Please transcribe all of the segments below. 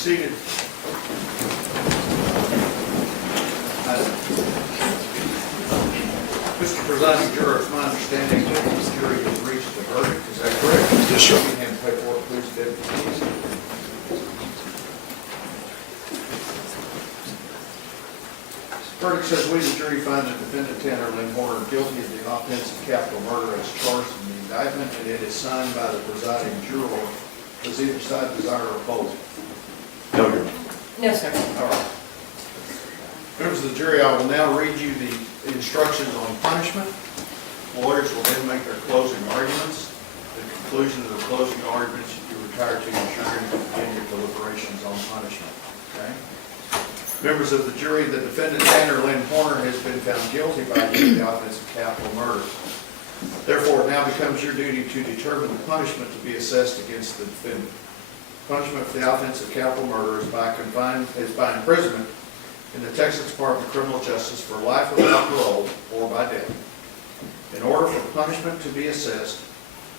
seated. Mr. Presiding Juror, it's my understanding that this jury has reached a verdict. Is that correct? Yes, sir. Give him paperwork, please, deputy. Verdict says we, the jury, find the defendant Tanner Lynn Horner guilty of the offense of capital murder as charged in the indictment, and it is signed by the presiding juror. Does either side desire a oppose? No, Your Honor. No, sir. All right. Members of the jury, I will now read you the instructions on punishment. Lawyers will then make their closing arguments. At the conclusion of the closing arguments, you retire to your jury and begin your deliberations on punishment. Okay? Members of the jury, the defendant Tanner Lynn Horner has been found guilty by you of the offense of capital murder. Therefore, it now becomes your duty to determine the punishment to be assessed against the defendant. Punishment for the offense of capital murder is by imprisonment in the Texas Department of Criminal Justice for life without parole or by death. In order for punishment to be assessed,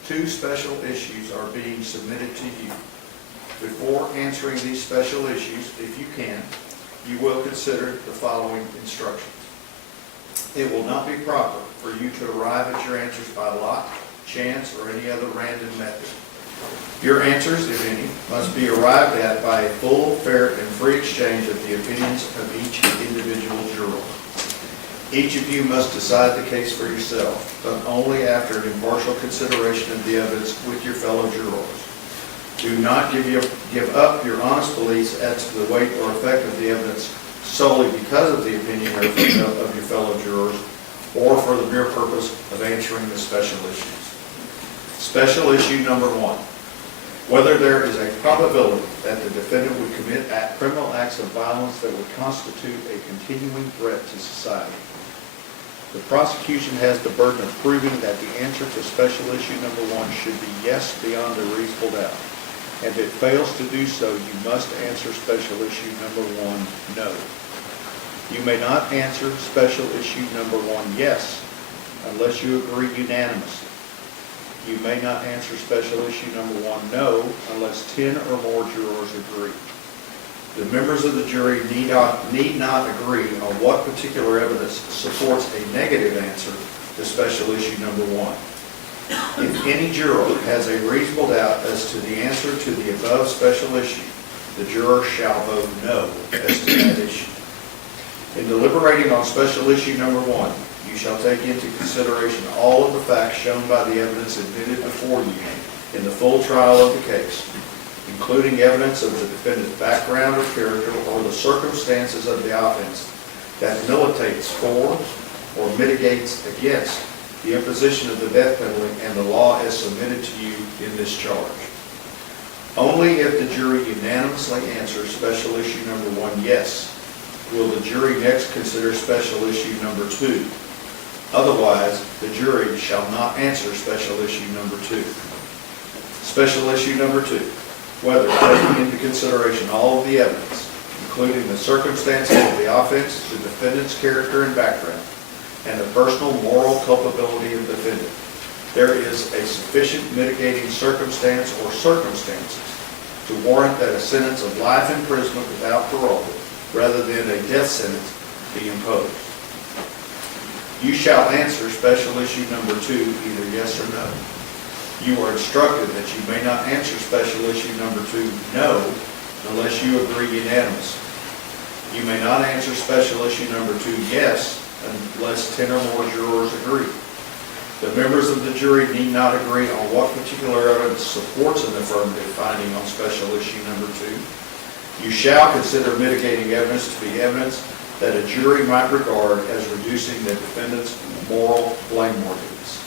two special issues are being submitted to you. Before answering these special issues, if you can, you will consider the following instructions. It will not be proper for you to arrive at your answers by lot, chance, or any other random method. Your answers, if any, must be arrived at by a full, fair, and free exchange of the opinions of each individual juror. Each of you must decide the case for yourself, but only after an impartial consideration of the evidence with your fellow jurors. Do not give up your honest beliefs as to the weight or effect of the evidence solely because of the opinion of your fellow jurors or for the mere purpose of answering the special issues. Special issue number one, whether there is a probability that the defendant would commit criminal acts of violence that would constitute a continuing threat to society. The prosecution has the burden of proving that the answer to special issue number one should be yes beyond a reasonable doubt. And if it fails to do so, you must answer special issue number one, no. You may not answer special issue number one, yes, unless you agree unanimously. You may not answer special issue number one, no, unless 10 or more jurors agree. The members of the jury need not agree on what particular evidence supports a negative answer to special issue number one. If any juror has a reasonable doubt as to the answer to the above special issue, the juror shall vote no as to that issue. In deliberating on special issue number one, you shall take into consideration all of the facts shown by the evidence admitted before you in the full trial of the case, including evidence of the defendant's background or character or the circumstances of the offense that militates for or mitigates against the imposition of the death penalty and the law as submitted to you in this charge. Only if the jury unanimously answers special issue number one, yes, will the jury next consider special issue number two. Otherwise, the jury shall not answer special issue number two. Special issue number two, whether taking into consideration all of the evidence, including the circumstances of the offense, the defendant's character and background, and the personal moral culpability of the defendant, there is a sufficient mitigating circumstance or circumstances to warrant that a sentence of life imprisonment without parole, rather than a death sentence, be imposed. You shall answer special issue number two either yes or no. You are instructed that you may not answer special issue number two no unless you agree unanimously. You may not answer special issue number two yes unless 10 or more jurors agree. The members of the jury need not agree on what particular evidence supports an affirmative finding on special issue number two. You shall consider mitigating evidence to be evidence that a jury might regard as reducing the defendant's moral blameworthiness.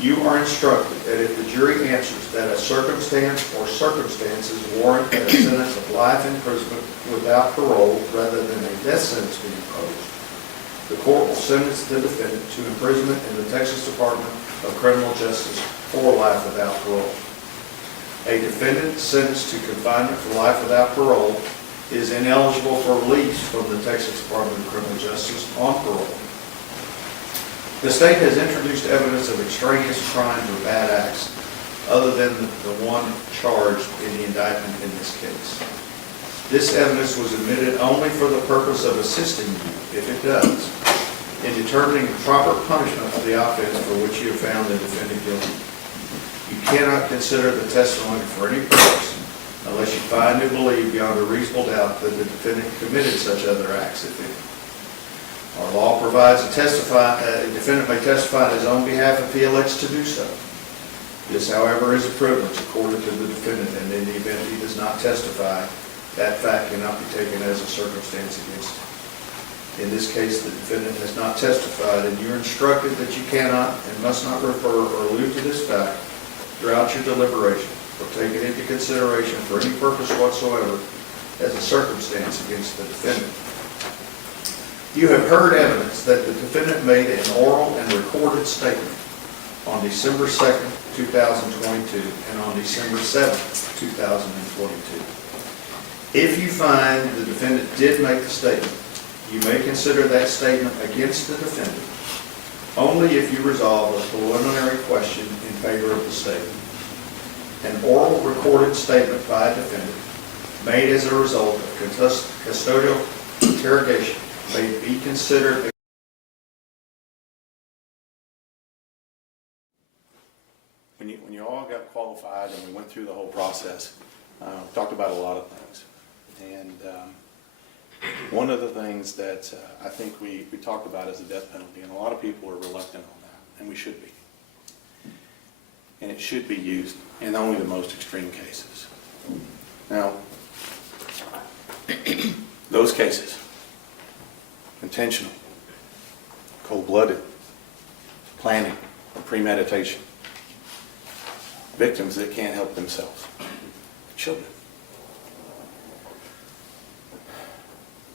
You are instructed that if the jury answers that a circumstance or circumstances warrant that a sentence of life imprisonment without parole rather than a death sentence be imposed, the court will sentence the defendant to imprisonment in the Texas Department of Criminal Justice for life without parole. A defendant sentenced to confinement for life without parole is ineligible for release from the Texas Department of Criminal Justice on parole. The state has introduced evidence of extraneous crimes or bad acts other than the one charged in the indictment in this case. This evidence was admitted only for the purpose of assisting you, if it does, in determining the proper punishment of the offense for which you have found the defendant guilty. You cannot consider the testimony for any purpose unless you find and believe beyond a reasonable doubt that the defendant committed such other acts, if any. Our law provides a defendant may testify on his own behalf if he elects to do so. This, however, is a privilege accorded to the defendant, and in the event he does not testify, that fact cannot be taken as a circumstance against him. In this case, the defendant has not testified, and you are instructed that you cannot and must not refer or allude to this fact throughout your deliberation, or take it into consideration for any purpose whatsoever as a circumstance against the defendant. You have heard evidence that the defendant made an oral and recorded statement on December 2nd, 2022, and on December 7th, 2022. If you find the defendant did make the statement, you may consider that statement against the defendant only if you resolve a preliminary question in favor of the statement. An oral recorded statement by a defendant made as a result of custodial interrogation may be considered. When you all got qualified and we went through the whole process, we talked about a lot of things. And one of the things that I think we talked about is the death penalty, and a lot of people are reluctant on that, and we should be. And it should be used in only the most extreme cases. Now, those cases, intentional, cold-blooded, planning, or premeditation, victims that can't help themselves, children.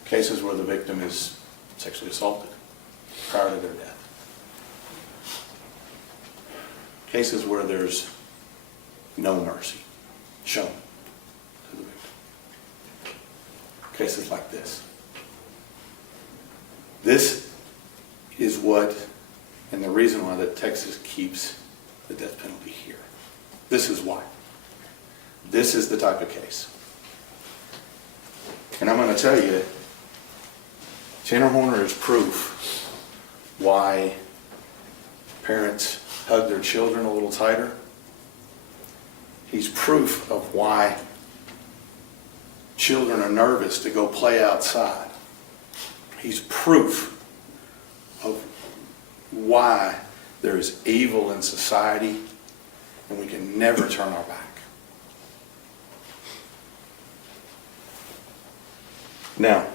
Cases where the victim is sexually assaulted prior to their death. Cases where there's no mercy shown to the victim. Cases like this. This is what, and the reason why that Texas keeps the death penalty here. This is why. This is the type of case. And I'm going to tell you, Tanner Horner is proof why parents hug their children a little tighter. He's proof of why children are nervous to go play outside. He's proof of why there is evil in society and we can never turn our back. Now,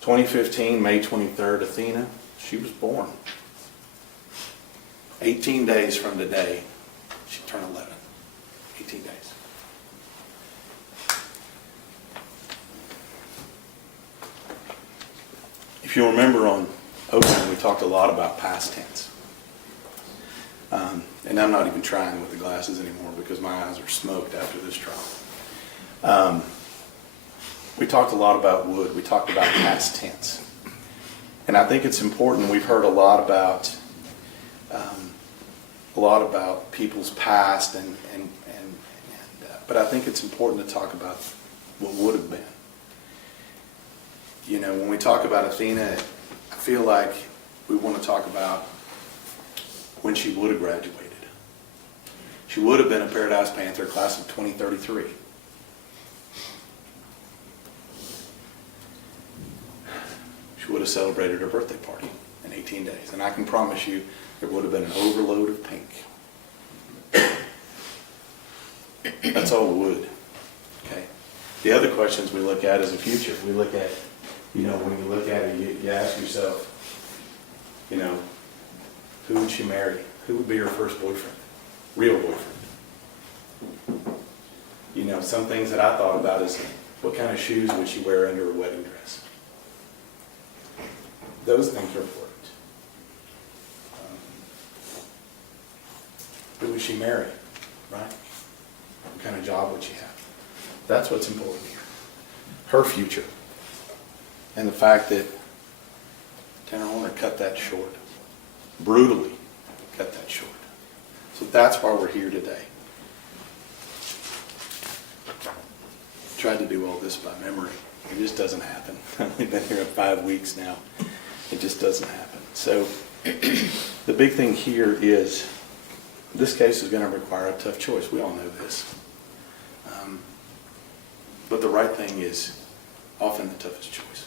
2015, May 23rd, Athena, she was born. 18 days from today, she turned 11. 18 days. If you remember on opening, we talked a lot about past tense. And I'm not even trying with the glasses anymore because my eyes are smoked after this trial. We talked a lot about would. We talked about past tense. And I think it's important. We've heard a lot about people's past, but I think it's important to talk about what would have been. You know, when we talk about Athena, I feel like we want to talk about when she would have graduated. She would have been a Paradise Panther, class of 2033. She would have celebrated her birthday party in 18 days. And I can promise you there would have been an overload of pink. That's all would. Okay. The other questions we look at is the future. We look at, you know, when you look at it, you ask yourself, you know, who would she marry? Who would be her first boyfriend? Real boyfriend. You know, some things that I thought about is what kind of shoes would she wear under her wedding dress? Those things are important. Who would she marry, right? What kind of job would she have? That's what's important here. Her future. And the fact that Tanner Horner cut that short. Brutally cut that short. So that's why we're here today. tried to do all this by memory. It just doesn't happen. I've only been here 5 weeks now. It just doesn't happen. So the big thing here is this case is going to require a tough choice. We all know this. But the right thing is often the toughest choice.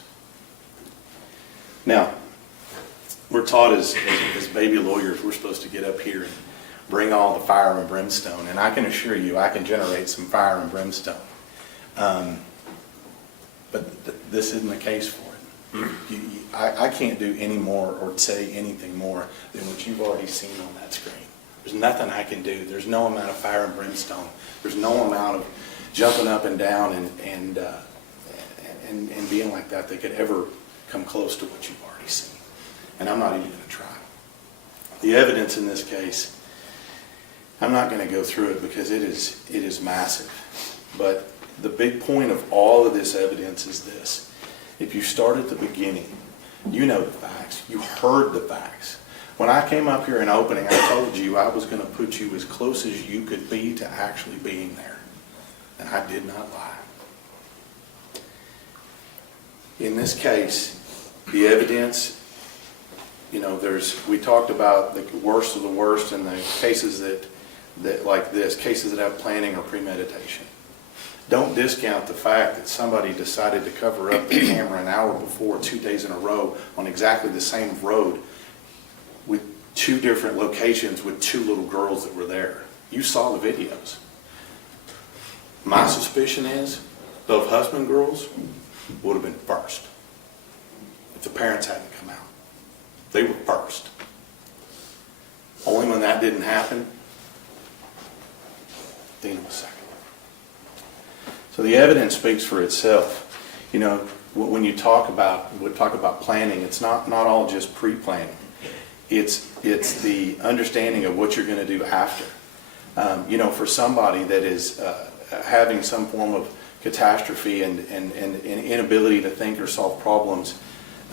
Now, we're taught as baby lawyers, we're supposed to get up here and bring all the fire and brimstone. And I can assure you, I can generate some fire and brimstone. But this isn't the case for it. I can't do any more or say anything more than what you've already seen on that screen. There's nothing I can do. There's no amount of fire and brimstone. There's no amount of jumping up and down and being like that could ever come close to what you've already seen. And I'm not even going to try. The evidence in this case, I'm not going to go through it because it is massive. But the big point of all of this evidence is this. If you start at the beginning, you know the facts. You heard the facts. When I came up here in opening, I told you I was going to put you as close as you could be to actually being there. And I did not lie. In this case, the evidence, we talked about the worst of the worst and the cases that like this, cases that have planning or premeditation. Don't discount the fact that somebody decided to cover up the camera an hour before, 2 days in a row, on exactly the same road with 2 different locations with 2 little girls that were there. You saw the videos. My suspicion is those husband girls would have been first if the parents hadn't come out. They were first. Only when that didn't happen, Athena was second. So the evidence speaks for itself. When you talk about planning, it's not all just pre-planning. It's the understanding of what you're going to do after. For somebody that is having some form of catastrophe and inability to think or solve problems,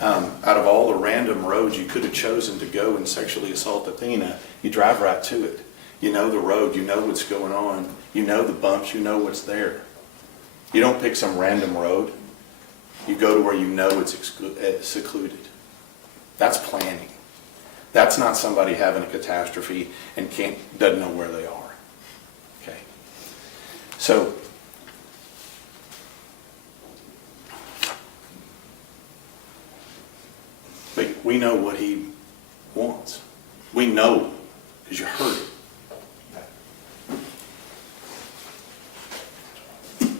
out of all the random roads you could have chosen to go and sexually assault Athena, you drive right to it. You know the road, you know what's going on, you know the bumps, you know what's there. You don't pick some random road. You go to where you know it's secluded. That's planning. That's not somebody having a catastrophe and doesn't know where they are. Okay. So, but we know what he wants. We know because you heard it.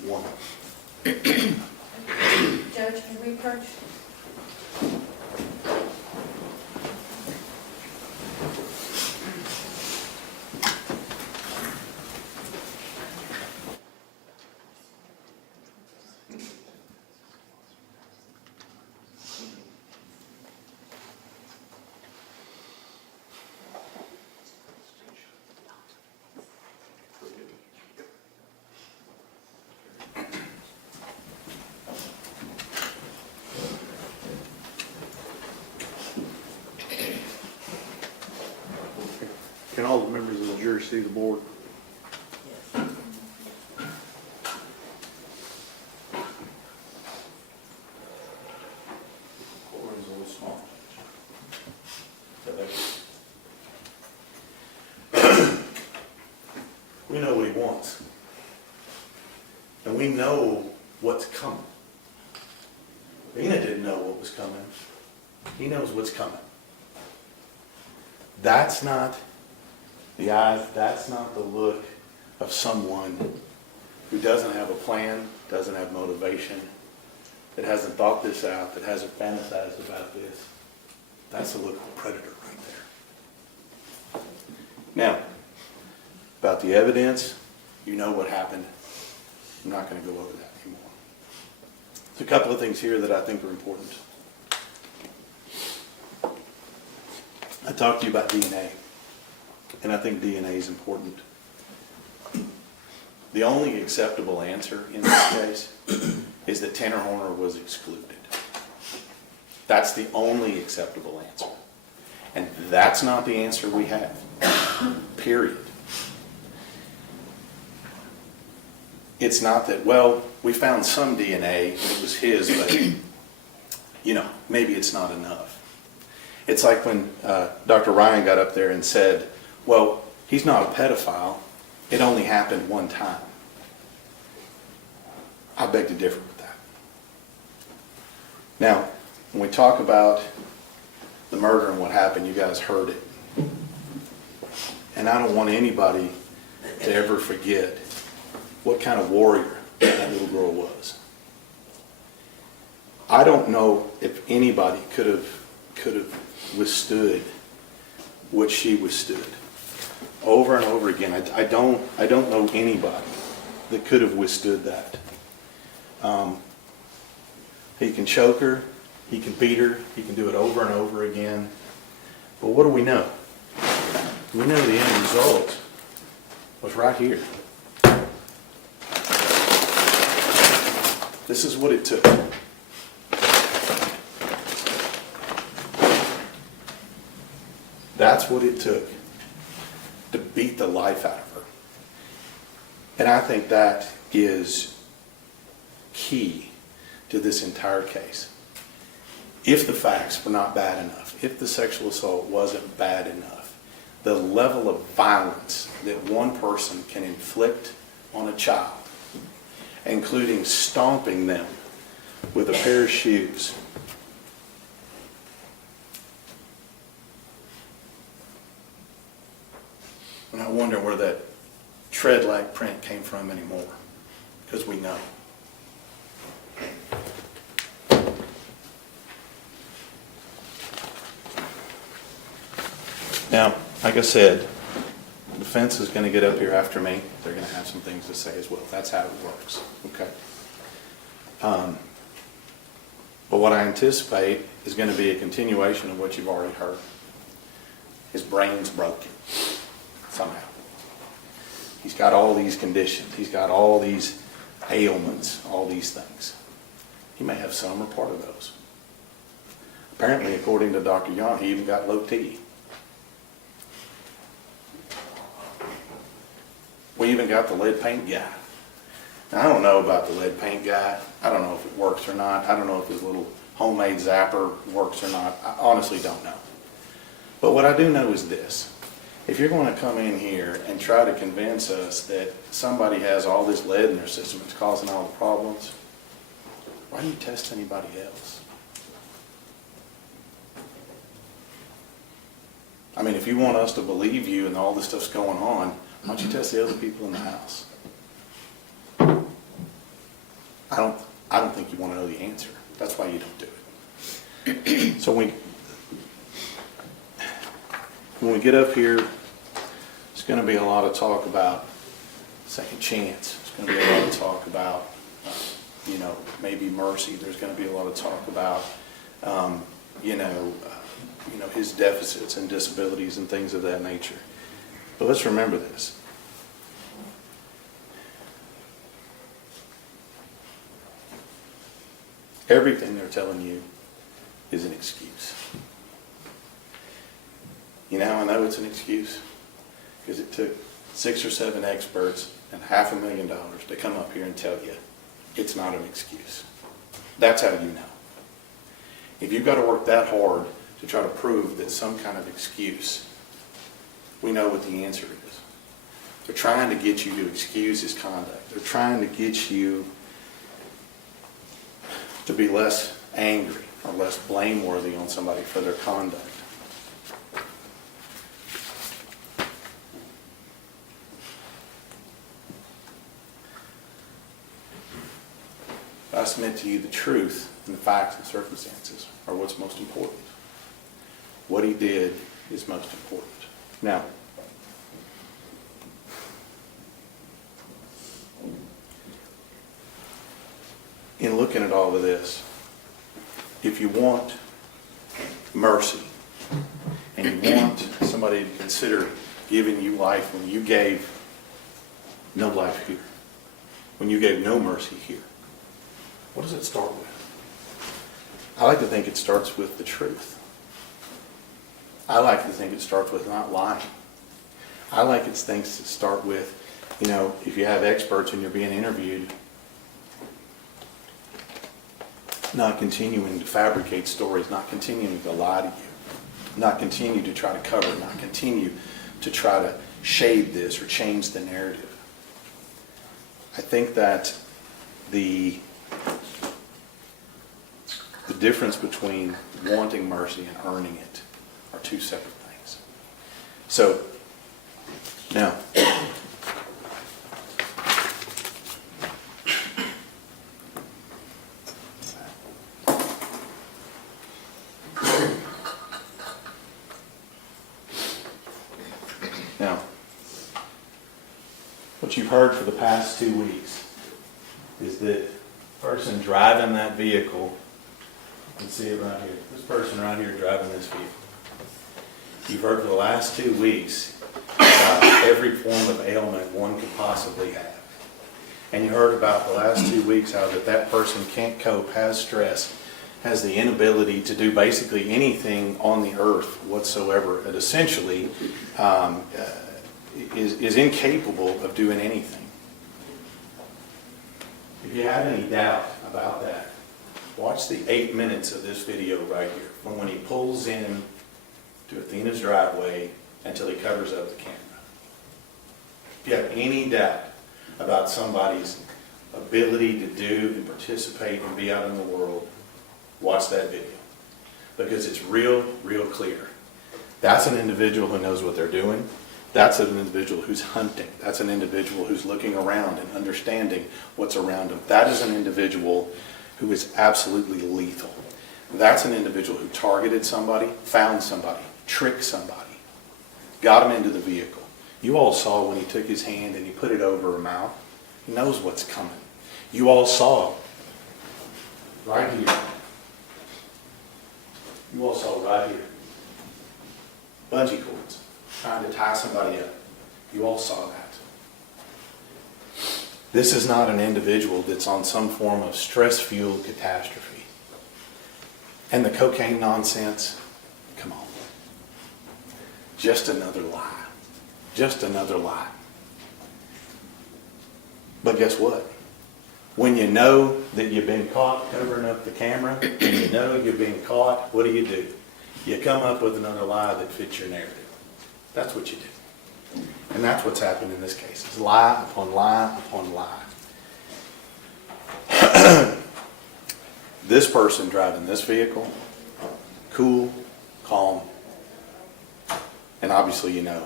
One. Judge, can we approach? Can all the members of the jury see the board? Courtroom's a little small. We know what he wants. And we know what's coming. Athena didn't know what was coming. He knows what's coming. That's not the eyes, that's not the look of someone who doesn't have a plan, doesn't have motivation, that hasn't thought this out, that hasn't fantasized about this. That's the look of a predator right there. Now, about the evidence, you know what happened. I'm not going to go over that anymore. There's a couple of things here that I think are important. I talked to you about DNA, and I think DNA is important. The only acceptable answer in this case is that Tanner Horner was excluded. That's the only acceptable answer. And that's not the answer we have. Period. it's not that, well, we found some DNA, and it was his, but, maybe it's not enough. It's like when Dr. Ryan got up there and said, well, he's not a pedophile. It only happened one time. I beg to differ with that. Now, when we talk about the murder and what happened, you guys heard it. And I don't want anybody to ever forget what kind of warrior that little girl was. I don't know if anybody could have withstood what she withstood. Over and over again, I don't know anybody that could have withstood that. He can choke her, he can beat her, he can do it over and over again. But what do we know? We know the end result was right here. This is what it took. That's what it took to beat the life out of her. And I think that is key to this entire case. If the facts were not bad enough, if the sexual assault wasn't bad enough, the level of violence that one person can inflict on a child, including stomping them with a pair of shoes, I'm not wondering where that tread-like print came from anymore, because we know. Now, like I said, the defense is going to get up here after me. They're going to have some things to say as well. That's how it works. Okay. But what I anticipate is going to be a continuation of what you've already heard. His brain's broken somehow. He's got all these conditions. He's got all these ailments, all these things. He may have some or part of those. Apparently, according to Dr. Young, he even got low T. We even got the lead paint guy. Now, I don't know about the lead paint guy. I don't know if it works or not. I don't know if his little homemade zapper works or not. I honestly don't know. But what I do know is this. If you're going to come in here and try to convince us that somebody has all this lead in their system that's causing all the problems, why do you test anybody else? I mean, if you want us to believe you and all this stuff's going on, why don't you test the other people in the house? I don't think you want to know the answer. That's why you don't do it. So when we get up here, it's going to be a lot of talk about second chance. It's going to be a lot of talk about, maybe mercy. There's going to be a lot of talk about, his deficits and disabilities and things of that nature. But let's remember this. Everything they're telling you is an excuse. You know how I know it's an excuse? Because it took 6 or 7 experts and $500,000 to come up here and tell you it's not an excuse. That's how you know. If you've got to work that hard to try to prove that some kind of excuse, we know what the answer is. They're trying to get you to excuse his conduct. They're trying to get you to be less angry or less blameworthy on somebody for their conduct. I submit to you the truth and the facts and circumstances are what's most important. What he did is most important. Now, in looking at all of this, if you want mercy and you want somebody to consider giving you life when you gave no life here, when you gave no mercy here, what does it start with? I like to think it starts with the truth. I like to think it starts with not lying. I like to think it start with You know, if you have experts and you're being interviewed, not continuing to fabricate stories, not continuing to lie to you, not continue to try to cover, not continue to try to shade this or change the narrative. I think that the difference between wanting mercy and earning it are two separate things. So, now, what you've heard for the past 2 weeks is that person driving that vehicle, you can see it right here, this person right here driving this vehicle. You've heard for the last 2 weeks about every form of ailment one could possibly have. And you heard about the last 2 weeks how that person can't cope, has stress, has the inability to do basically anything on the earth whatsoever. It essentially is incapable of doing anything. If you have any doubt about that, watch the 8 minutes of this video right here, from when he pulls in to Athena's driveway until he covers up the camera. If you have any doubt about somebody's ability to do and participate and be out in the world, watch that video. Because it's real clear. That's an individual who knows what they're doing. That's an individual who's hunting. That's an individual who's looking around and understanding what's around them. That is an individual who is absolutely lethal. That's an individual who targeted somebody, found somebody, tricked somebody, got him into the vehicle. You all saw when he took his hand and he put it over her mouth. He knows what's coming. You all saw right here. You all saw right here. Bungee cords, trying to tie somebody up. You all saw that. This is not an individual that's on some form of stress-fueled catastrophe. And the cocaine nonsense, come on. Just another lie. Just another lie. But guess what? When you know that you've been caught covering up the camera, and you know you're being caught, what do? You come up with another lie that fits your narrative. That's what you do. And that's what's happened in this case. It's lie upon lie upon lie. This person driving this vehicle, cool, calm, and obviously you know,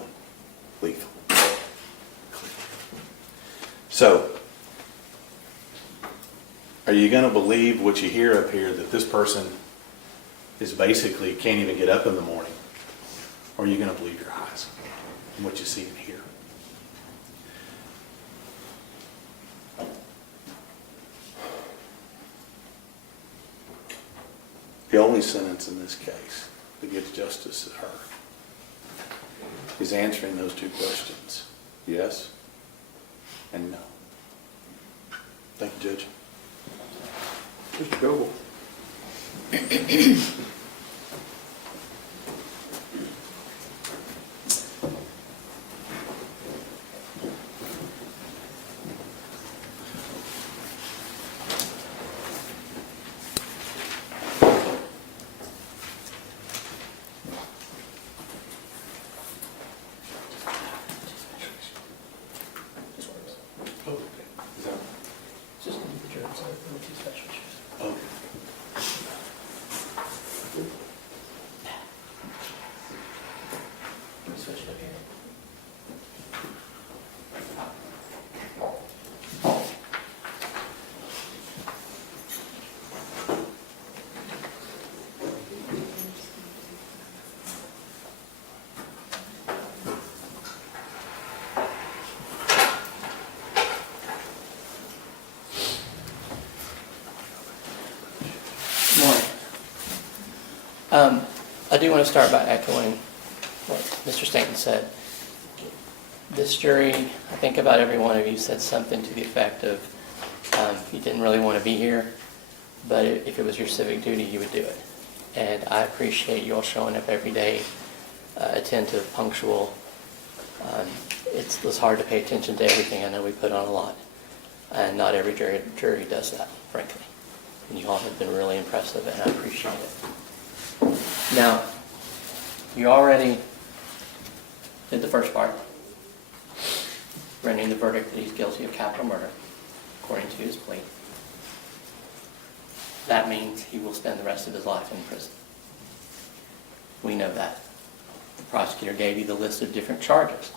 lethal. So, are you going to believe what you hear up here, that this person is basically can't even get up in the morning? Or are you going to believe your eyes and what you see and hear? The only sentence in this case that gives justice to her is answering those two questions. Yes and no. Thank you, Judge. Mr. Goble. I do want to start by echoing what Mr. Stanton said. This jury, I think about every one of you, said something to the effect of, you didn't really want to be here, but if it was your civic duty, you would do it. And I appreciate you all showing up every day, attentive, punctual, it's hard to pay attention to everything. I know we put on a lot, and not every jury does that, frankly. And you all have been really impressive, and I appreciate it. Now, you already did the first part, rendering the verdict that he's guilty of capital murder, according to his plea. That means he will spend the rest of his life in prison. We know that. The prosecutor gave you the list of different charges.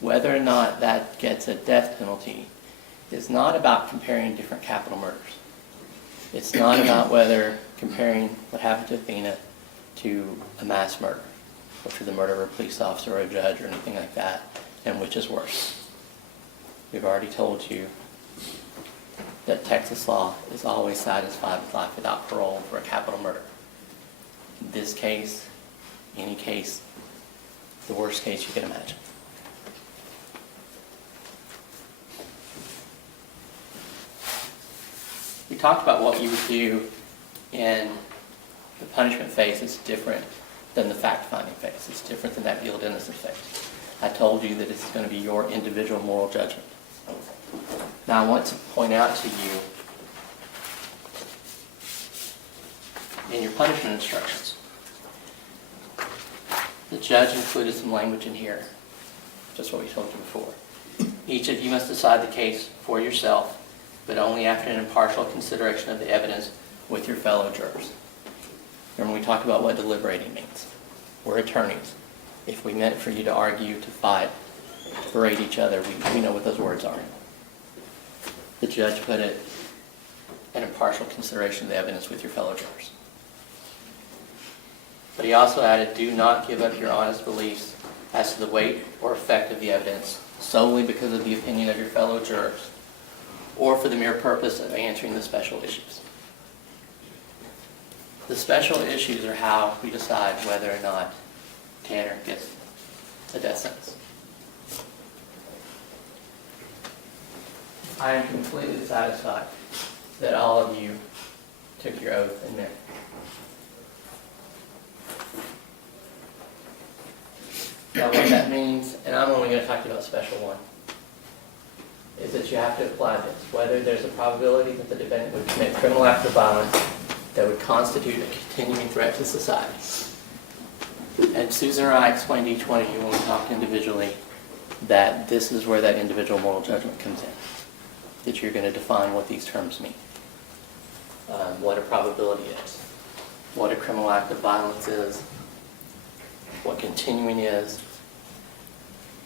Whether or not that gets a death penalty is not about comparing different capital murders. It's not about whether comparing what happened to Athena to a mass murder, or to the murder of a police officer or a judge or anything like that, and which is worse. We've already told you that Texas law is always satisfied with life without parole for a capital murder. In this case, any case, the worst case you can imagine. We talked about what you would do in the punishment phase is different than the fact-finding phase. It's different than that guilt innocence phase. I told you that it's going to be your individual moral judgment. Now I want to point out to you in your punishment instructions, the judge included some language in here, just what we told you before. Each of you must decide the case for yourself, but only after an impartial consideration of the evidence with your fellow jurors. Remember we talked about what deliberating means. We're attorneys. If we meant for you to argue, to fight, to berate each other, we know what those words are. The judge put it, an impartial consideration of the evidence with your fellow jurors. But he also added, do not give up your honest beliefs as to the weight or effect of the evidence solely because of the opinion of your fellow jurors or for the mere purpose of answering the special issues. The special issues are how we decide whether or not Tanner gets a death sentence. I am completely satisfied that all of you took your oath and meant it. Now what that means, and I'm only going to talk to you about special one, is that you have to apply this. Whether there's a probability that the defendant would commit criminal acts of violence that would constitute a continuing threat to society. And Susan or I explained to each one of you when we talked individually that this is where that individual moral judgment comes in. That you're going to define what these terms mean. What a probability is. What a criminal act of violence is. What continuing is.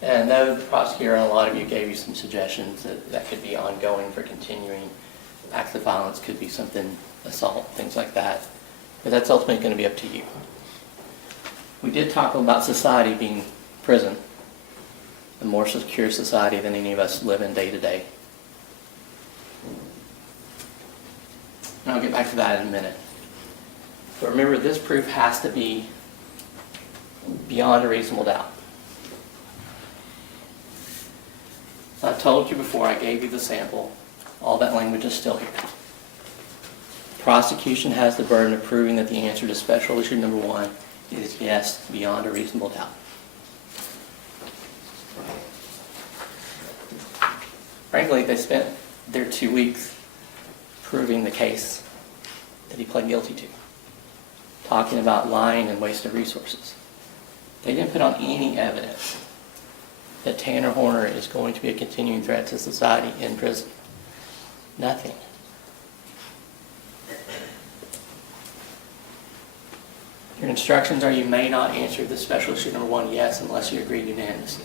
And though the prosecutor and a lot of you gave you some suggestions that could be ongoing for continuing acts of violence, could be something, assault, things like that. But that's ultimately going to be up to you. We did talk about society being prison, a more secure society than any of us live in day to day. And I'll get back to that in a minute. But remember, this proof has to be beyond a reasonable doubt. I told you before, I gave you the sample. All that language is still here. Prosecution has the burden of proving that the answer to special issue number 1 is yes, beyond a reasonable doubt. Frankly, they spent their 2 weeks proving the case that he pled guilty to, talking about lying and waste of resources. They didn't put on any evidence that Tanner Horner is going to be a continuing threat to society in prison. Nothing. Your instructions are you may not answer the special issue number 1 yes unless you agree unanimously.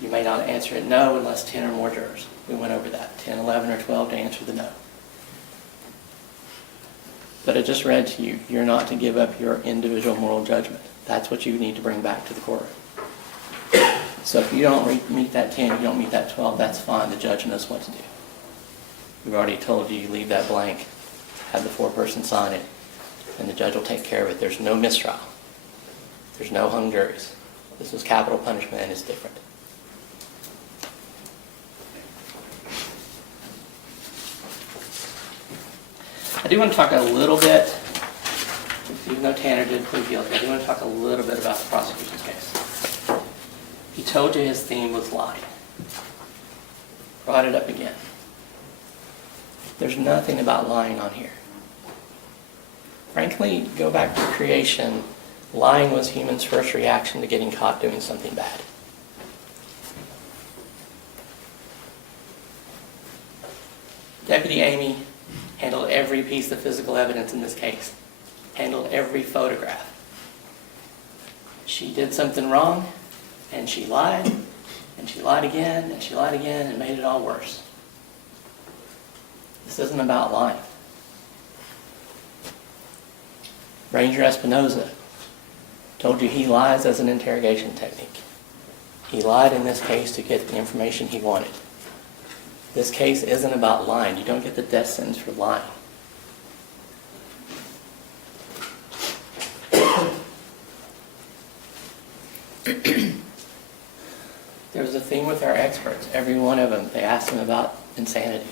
You may not answer it no unless 10 or more jurors. We went over that. 10, 11, or 12 to answer the no. But I just read to you, you're not to give up your individual moral judgment. That's what you need to bring back to the courtroom. So if you don't meet that 10, you don't meet that 12, that's fine. The judge knows what to do. We've already told you, you leave that blank, have the foreperson sign it, and the judge will take care of it. There's no mistrial. There's no hung juries. This is capital punishment and it's different. I do want to talk a little bit, even though Tanner did plead guilty, I do want to talk a little bit about the prosecution's case. He told you his theme was lying. Brought it up again. There's nothing about lying on here. Frankly, go back to creation. Lying was humans' first reaction to getting caught doing something bad. Deputy Amy handled every piece of physical evidence in this case, handled every photograph. She did something wrong, and she lied, and she lied again, and she lied again, and made it all worse. This isn't about lying. Ranger Espinoza told you he lies as an interrogation technique. He lied in this case to get the information he wanted. This case isn't about lying. You don't get the death sentence for lying. There was a theme with our experts. Every one of them, they asked him about insanity.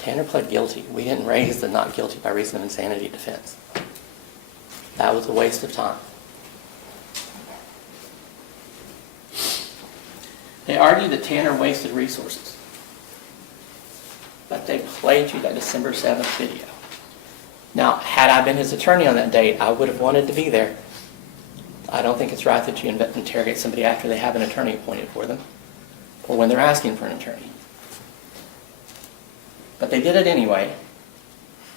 Tanner pled guilty. We didn't raise the not guilty by reason of insanity defense. That was a waste of time. They argued that Tanner wasted resources. But they played you that December 7th video. Now, had I been his attorney on that date, I would have wanted to be there. I don't think it's right that you interrogate somebody after they have an attorney appointed for them, or when they're asking for an attorney. But they did it anyway,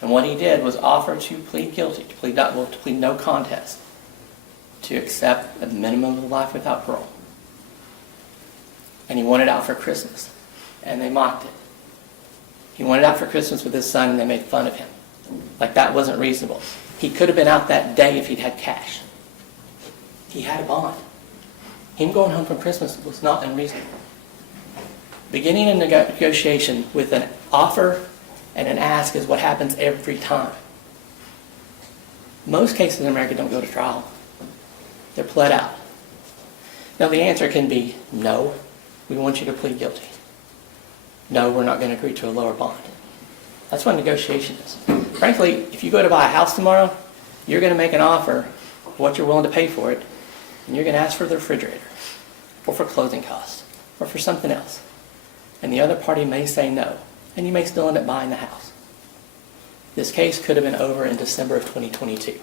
and what he did was offer to plead guilty, to plead no contest, to accept a minimum of life without parole. And he wanted out for Christmas, and they mocked it. He wanted out for Christmas with his son, and they made fun of him. Like that wasn't reasonable. He could have been out that day if he'd had cash. He had a bond. Him going home from Christmas was not unreasonable. Beginning a negotiation with an offer and an ask is what happens every time. Most cases in America don't go to trial. They're pled out. Now the answer can be, no, we want you to plead guilty. No, we're not going to agree to a lower bond. That's what negotiation is. Frankly, if you go to buy a house tomorrow, you're going to make an offer of what you're willing to pay for it, and you're going to ask for the refrigerator, or for closing costs, or for something else. And the other party may say no, and you may still end up buying the house. This case could have been over in December of 2022.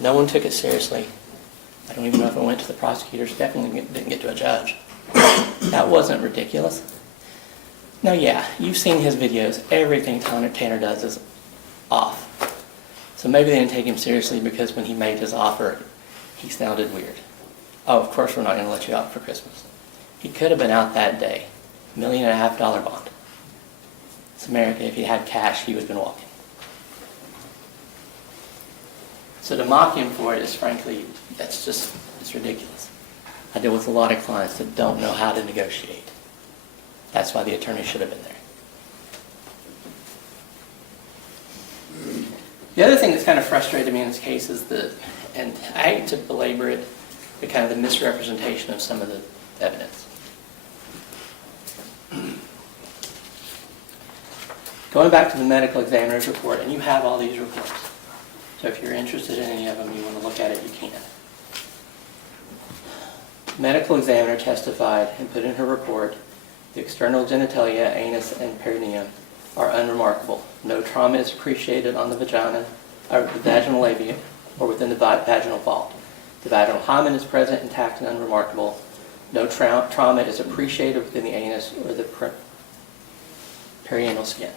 No one took it seriously. I don't even know if it went to the prosecutors. Definitely didn't get to a judge. That wasn't ridiculous. Now, yeah, you've seen his videos. Everything Tanner does is off. So maybe they didn't take him seriously because when he made his offer, he sounded weird. Oh, of course we're not going to let you out for Christmas. He could have been out that day. $1.5 million bond. It's America. If he had cash, he would have been walking. So to mock him for it is frankly, it's ridiculous. I deal with a lot of clients that don't know how to negotiate. That's why the attorney should have been there. The other thing that's kind of frustrated me in this case is and I hate to belabor it, but kind of the misrepresentation of some of the evidence. Going back to the medical examiner's report, and you have all these reports. So if you're interested in any of them, you want to look at it, you can. The medical examiner testified and put in her report, the external genitalia, anus, and perineum are unremarkable. No trauma is appreciated on the vagina, or the vaginal labia, or within the vaginal vault. The vaginal hymen is present, intact, and unremarkable. No trauma is appreciated within the anus or the perianal skin.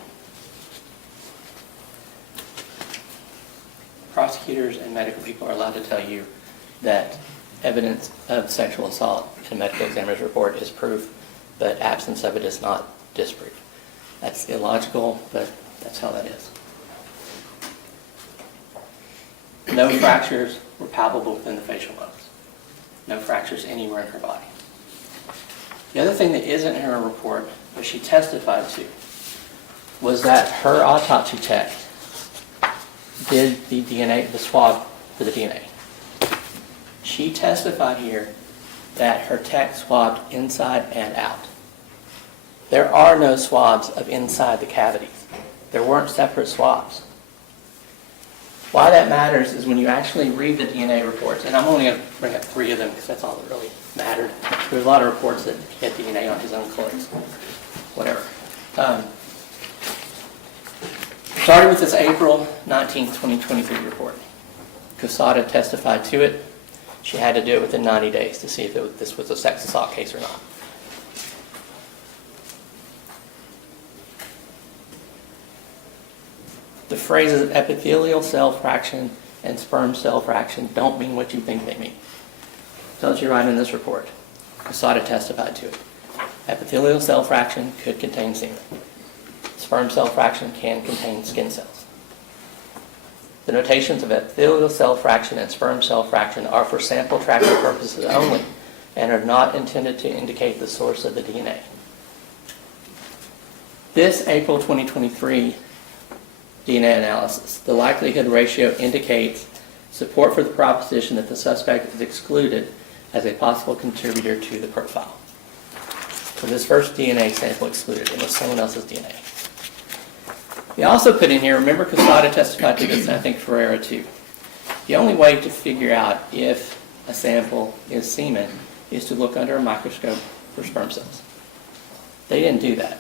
Prosecutors and medical people are allowed to tell you that evidence of sexual assault in a medical examiner's report is proof, but absence of it is not disproof. That's illogical, but that's how that is. No fractures were palpable within the facial bones. No fractures anywhere in her body. The other thing that isn't in her report, but she testified to, was that her autopsy tech did the DNA, the swab for the DNA. She testified here that her tech swabbed inside and out. There are no swabs of inside the cavities. There weren't separate swabs. Why that matters is when you actually read the DNA reports, and I'm only going to bring up 3 of them because that's all that really mattered. There's a lot of reports that had DNA on his own clothes, whatever. Starting with this April 19th, 2023 report. Casada testified to it. She had to do it within 90 days to see if this was a sex assault case or not. The phrases epithelial cell fraction and sperm cell fraction don't mean what you think they mean. Tells you right in this report. Casada testified to it. Epithelial cell fraction could contain semen. Sperm cell fraction can contain skin cells. The notations of epithelial cell fraction and sperm cell fraction are for sample tracking purposes only and are not intended to indicate the source of the DNA. This April 2023 DNA analysis, the likelihood ratio indicates support for the proposition that the suspect is excluded as a possible contributor to the profile. So this first DNA sample excluded, it was someone else's DNA. He also put in here, remember Casada testified to this, and I think Ferreira too. The only way to figure out if a sample is semen is to look under a microscope for sperm cells. They didn't do that.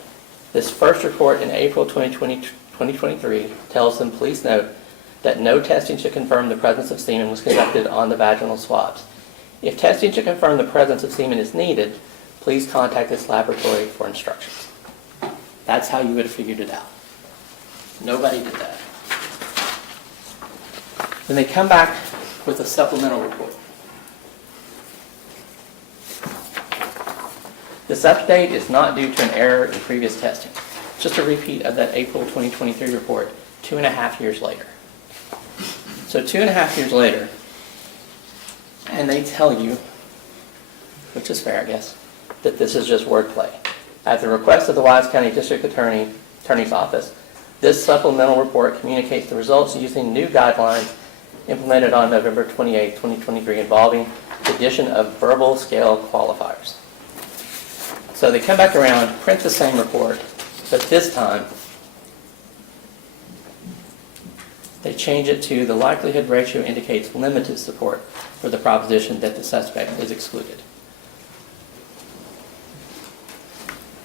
This first report in April 2023 tells them, please note that no testing to confirm the presence of semen was conducted on the vaginal swabs. If testing to confirm the presence of semen is needed, please contact this laboratory for instructions. That's how you would have figured it out. Nobody did that. Then they come back with a supplemental report. This update is not due to an error in previous testing. It's just a repeat of that April 2023 report 2.5 years later. So 2.5 years later, and they tell you, which is fair I guess, that this is just wordplay. At the request of the Wise County District Attorney's Office, this supplemental report communicates the results using new guidelines implemented on November 28, 2023 involving the addition of verbal scale qualifiers. So they come back around, print the same report, but this time they change it to the likelihood ratio indicates limited support for the proposition that the suspect is excluded.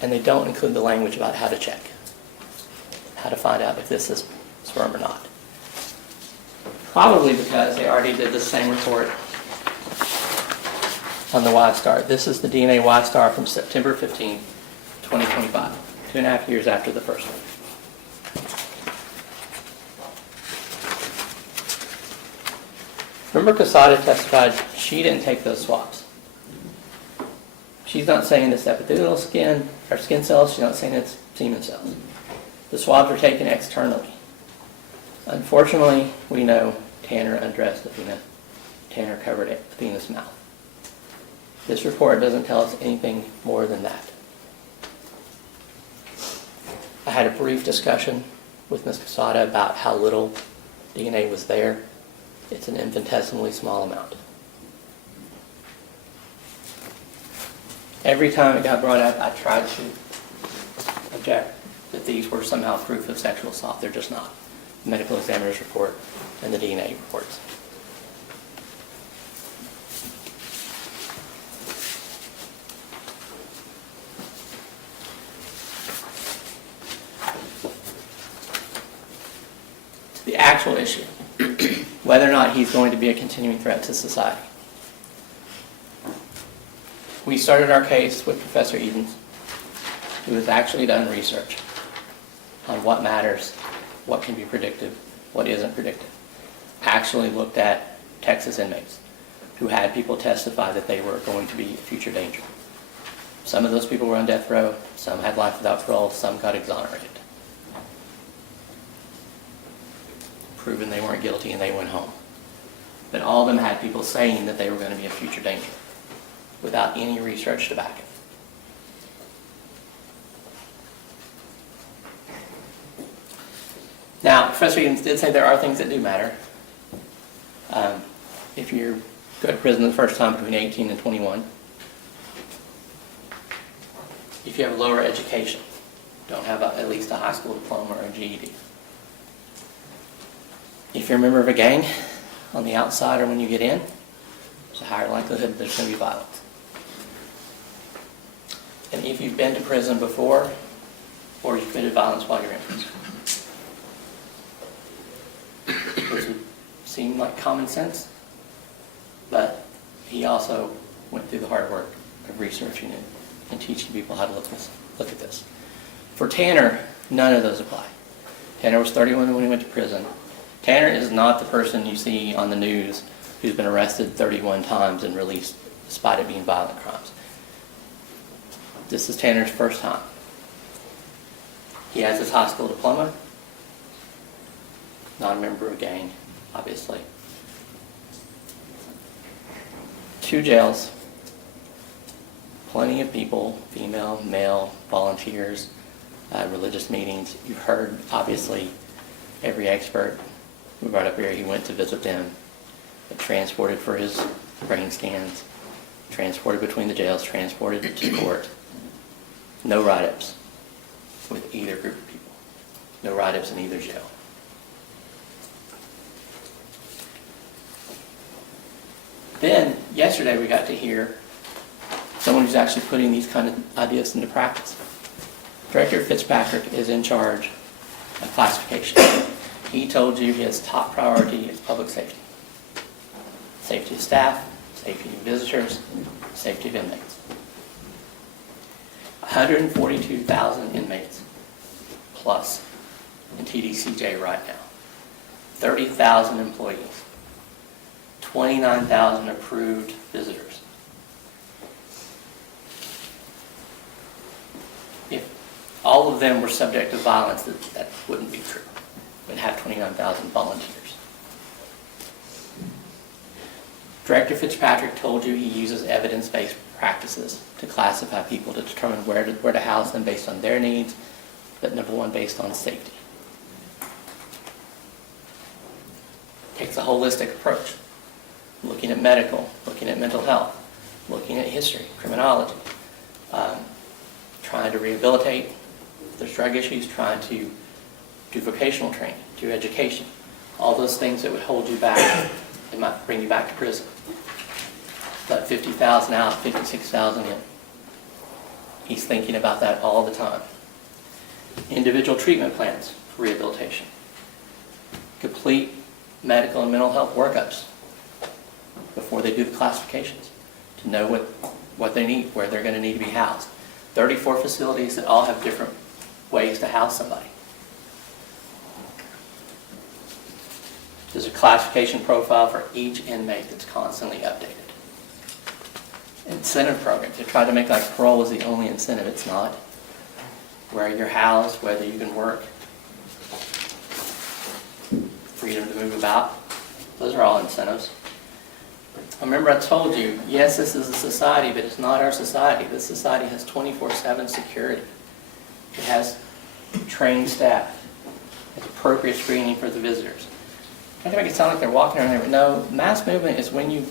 And they don't include the language about how to check, how to find out if this is sperm or not. Probably because they already did the same report on the Y-Star. This is the DNA Y-Star from September 15, 2025, 2.5 years after the first one. Remember Casada testified she didn't take those swabs. She's not saying it's epithelial skin or skin cells. She's not saying it's semen cells. The swabs are taken externally. Unfortunately, we know Tanner undressed Athena. Tanner covered Athena's mouth. This report doesn't tell us anything more than that. I had a brief discussion with Ms. Casada about how little DNA was there. It's an infinitesimally small amount. Every time it got brought up, I tried to object that these were somehow proof of sexual assault. They're just not. The medical examiner's report and the DNA reports. The actual issue, whether or not he's going to be a continuing threat to society. We started our case with Professor Edens, who has actually done research on what matters, what can be predictive, what isn't predictive. Actually looked at Texas inmates who had people testify that they were going to be a future danger. Some of those people were on death row, some had life without parole, some got exonerated. Proven they weren't guilty and they went home. But all of them had people saying that they were going to be a future danger without any research to back it. Now, Professor Edens did say there are things that do matter. If you go to prison the first time between 18 and 21, if you have a lower education, don't have at least a high school diploma or a GED. If you're a member of a gang, on the outside or when you get in, there's a higher likelihood there's going to be violence. And if you've been to prison before, or you've committed violence while you're in prison. Those would seem like common sense, but he also went through the hard work of researching it and teaching people how to look at this. For Tanner, none of those apply. Tanner was 31 when he went to prison. Tanner is not the person you see on the news who's been arrested 31 times and released despite it being violent crimes. This is Tanner's first time. He has his high school diploma, not a member of a gang, obviously. 2 jails, plenty of people, female, male, volunteers, religious meetings. You've heard, obviously, every expert we brought up here, he went to visit them, transported for his brain scans, transported between the jails, transported to court. No write-ups with either group of people. No write-ups in either jail. Then, yesterday we got to hear someone who's actually putting these kind of ideas into practice. Director Fitzpatrick is in charge of classification. He told you his top priority is public safety. Safety of staff, safety of visitors, safety of inmates. 142,000 inmates plus in TDCJ right now. 30,000 employees. 29,000 approved visitors. If all of them were subject to violence, that wouldn't be true. We'd have 29,000 volunteers. Director Fitzpatrick told you he uses evidence-based practices to classify people to determine where to house them based on their needs, but number one, based on safety. Takes a holistic approach, looking at medical, looking at mental health, looking at history, criminology, trying to rehabilitate if there's drug issues, trying to do vocational training, do education, all those things that would hold you back and might bring you back to prison. Let 50,000 out, 56,000 in. He's thinking about that all the time. Individual treatment plans for rehabilitation. Complete medical and mental health workups before they do the classifications to know what they need, where they're going to need to be housed. 34 facilities that all have different ways to house somebody. There's a classification profile for each inmate that's constantly updated. Incentive programs. They try to make like parole is the only incentive. It's not. Where you're housed, whether you can work, freedom to move about. Those are all incentives. Remember I told you, yes, this is a society, but it's not our society. This society has 24/7 security. It has trained staff. It's appropriate screening for the visitors. I think make it sound like they're walking around there, but no, mass movement is when a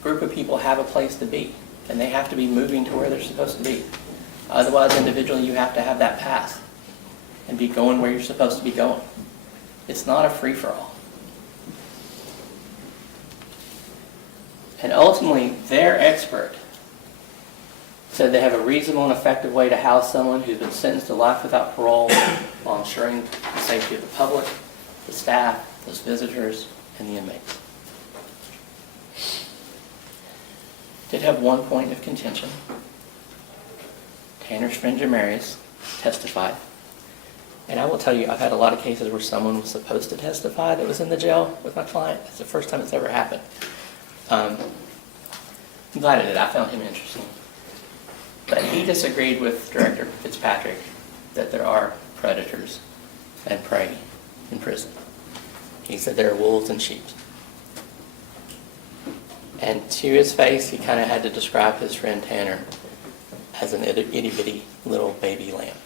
group of people have a place to be, and they have to be moving to where they're supposed to be. Otherwise, individually, you have to have that path and be going where you're supposed to be going. It's not a free-for-all. And ultimately, their expert said they have a reasonable and effective way to house someone who's been sentenced to life without parole while ensuring the safety of the public, the staff, those visitors, and the inmates. Did have one point of contention. Tanner's friend Jamarius testified. And I will tell you, I've had a lot of cases where someone was supposed to testify that was in the jail with my client. It's the first time it's ever happened. I'm glad it did. I found him interesting. But he disagreed with Director Fitzpatrick that there are predators and prey in prison. He said there are wolves and sheep. And to his face, he kind of had to describe his friend Tanner as an itty-bitty little baby lamb.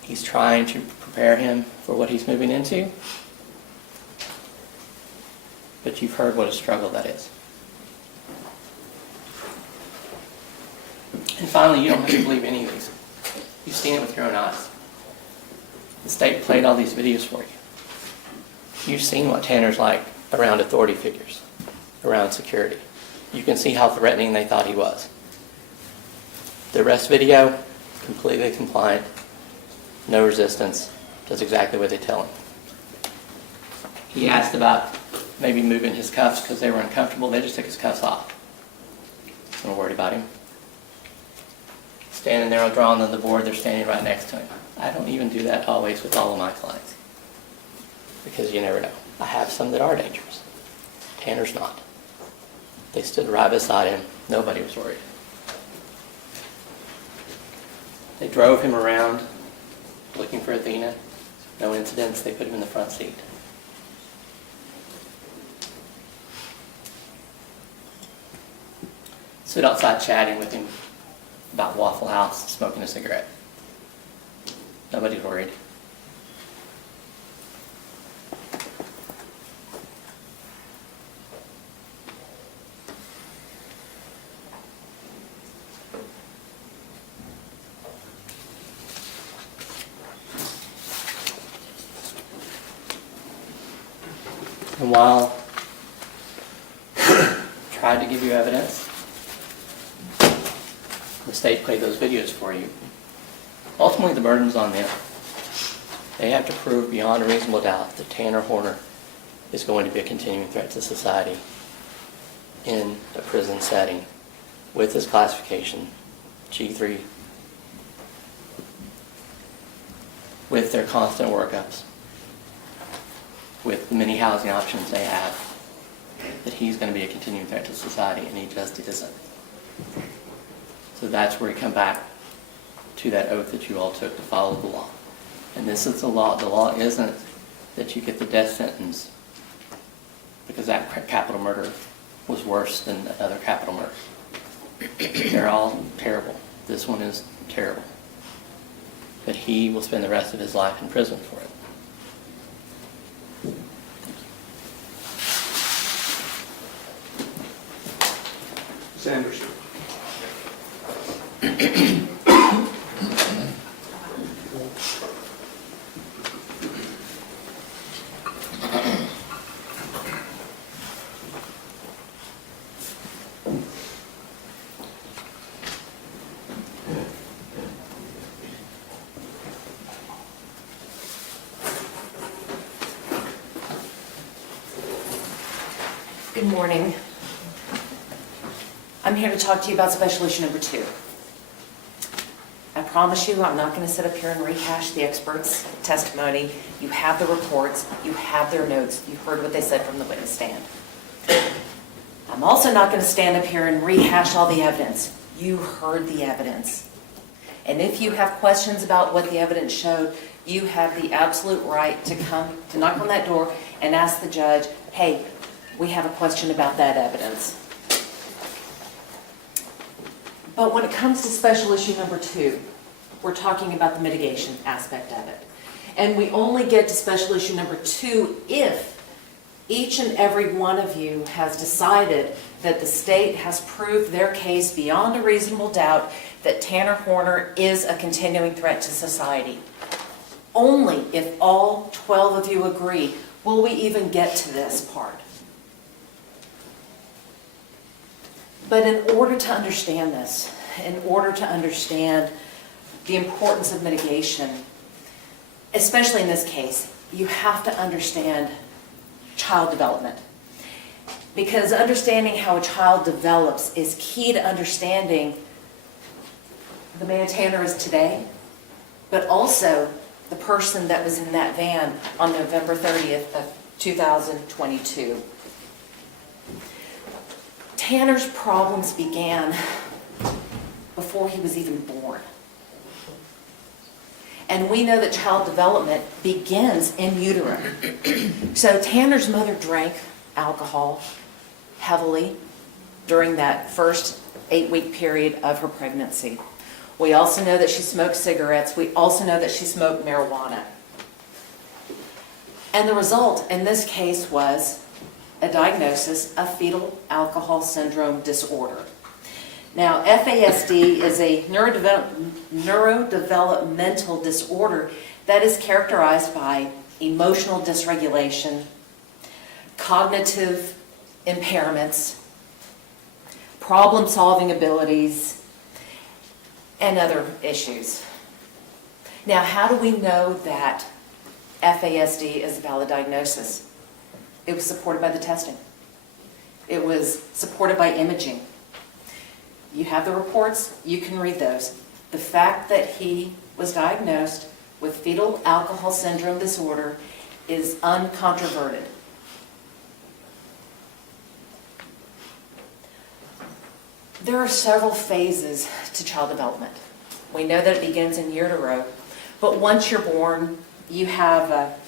He's trying to prepare him for what he's moving into. But you've heard what a struggle that is. And finally, you don't have to believe any of these. You've seen it with your own eyes. The state played all these videos for you. You've seen what Tanner's like around authority figures, around security. You can see how threatening they thought he was. The arrest video, completely compliant, no resistance, does exactly what they tell him. He asked about maybe moving his cuffs because they were uncomfortable. They just took his cuffs off. I'm worried about him. Standing there, drawing on the board, they're standing right next to him. I don't even do that always with all of my clients because you never know. I have some that are dangerous. Tanner's not. They stood right beside him. Nobody was worried. They drove him around looking for Athena. No incidents. They put him in the front seat. Stood outside chatting with him about Waffle House, smoking a cigarette. Nobody's worried. And while tried to give you evidence, the state played those videos for you. Ultimately, the burden's on them. They have to prove beyond a reasonable doubt that Tanner Horner is going to be a continuing threat to society in a prison setting with his classification, G3, with their constant workups, with the many housing options they have, that he's going to be a continuing threat to society, and he just isn't. So that's where we come back to that oath that you all took to follow the law. And this is the law. The law isn't that you get the death sentence because that capital murder was worse than another capital murder. They're all terrible. This one is terrible. But he will spend the rest of his life in prison for it. Sanders. Good morning. I'm here to talk to you about special issue number 2. I promise you I'm not going to sit up here and rehash the experts' testimony. You have the reports, you have their notes, you heard what they said from the witness stand. I'm also not going to stand up here and rehash all the evidence. You heard the evidence. And if you have questions about what the evidence showed, you have the absolute right to come, to knock on that door and ask the judge, hey, we have a question about that evidence. But when it comes to special issue number 2, we're talking about the mitigation aspect of it. And we only get to special issue number 2 if each and every one of you has decided that the state has proved their case beyond a reasonable doubt that Tanner Horner is a continuing threat to society. Only if all 12 of you agree will we even get to this part. But in order to understand this, in order to understand the importance of mitigation, especially in this case, you have to understand child development. Because understanding how a child develops is key to understanding the man Tanner is today, but also the person that was in that van on November 30th of 2022. Tanner's problems began before he was even born. And we know that child development begins in utero. So Tanner's mother drank alcohol heavily during that first 8-week period of her pregnancy. We also know that she smoked cigarettes. We also know that she smoked marijuana. And the result in this case was a diagnosis of fetal alcohol syndrome disorder. Now, FASD is a neurodevelopmental disorder that is characterized by emotional dysregulation, cognitive impairments, problem-solving abilities, and other issues. Now, how do we know that FASD is a valid diagnosis? It was supported by the testing. It was supported by imaging. You have the reports, you can read those. The fact that he was diagnosed with fetal alcohol syndrome disorder is uncontroverted. There are several phases to child development. We know that it begins in utero, but once you're born, you have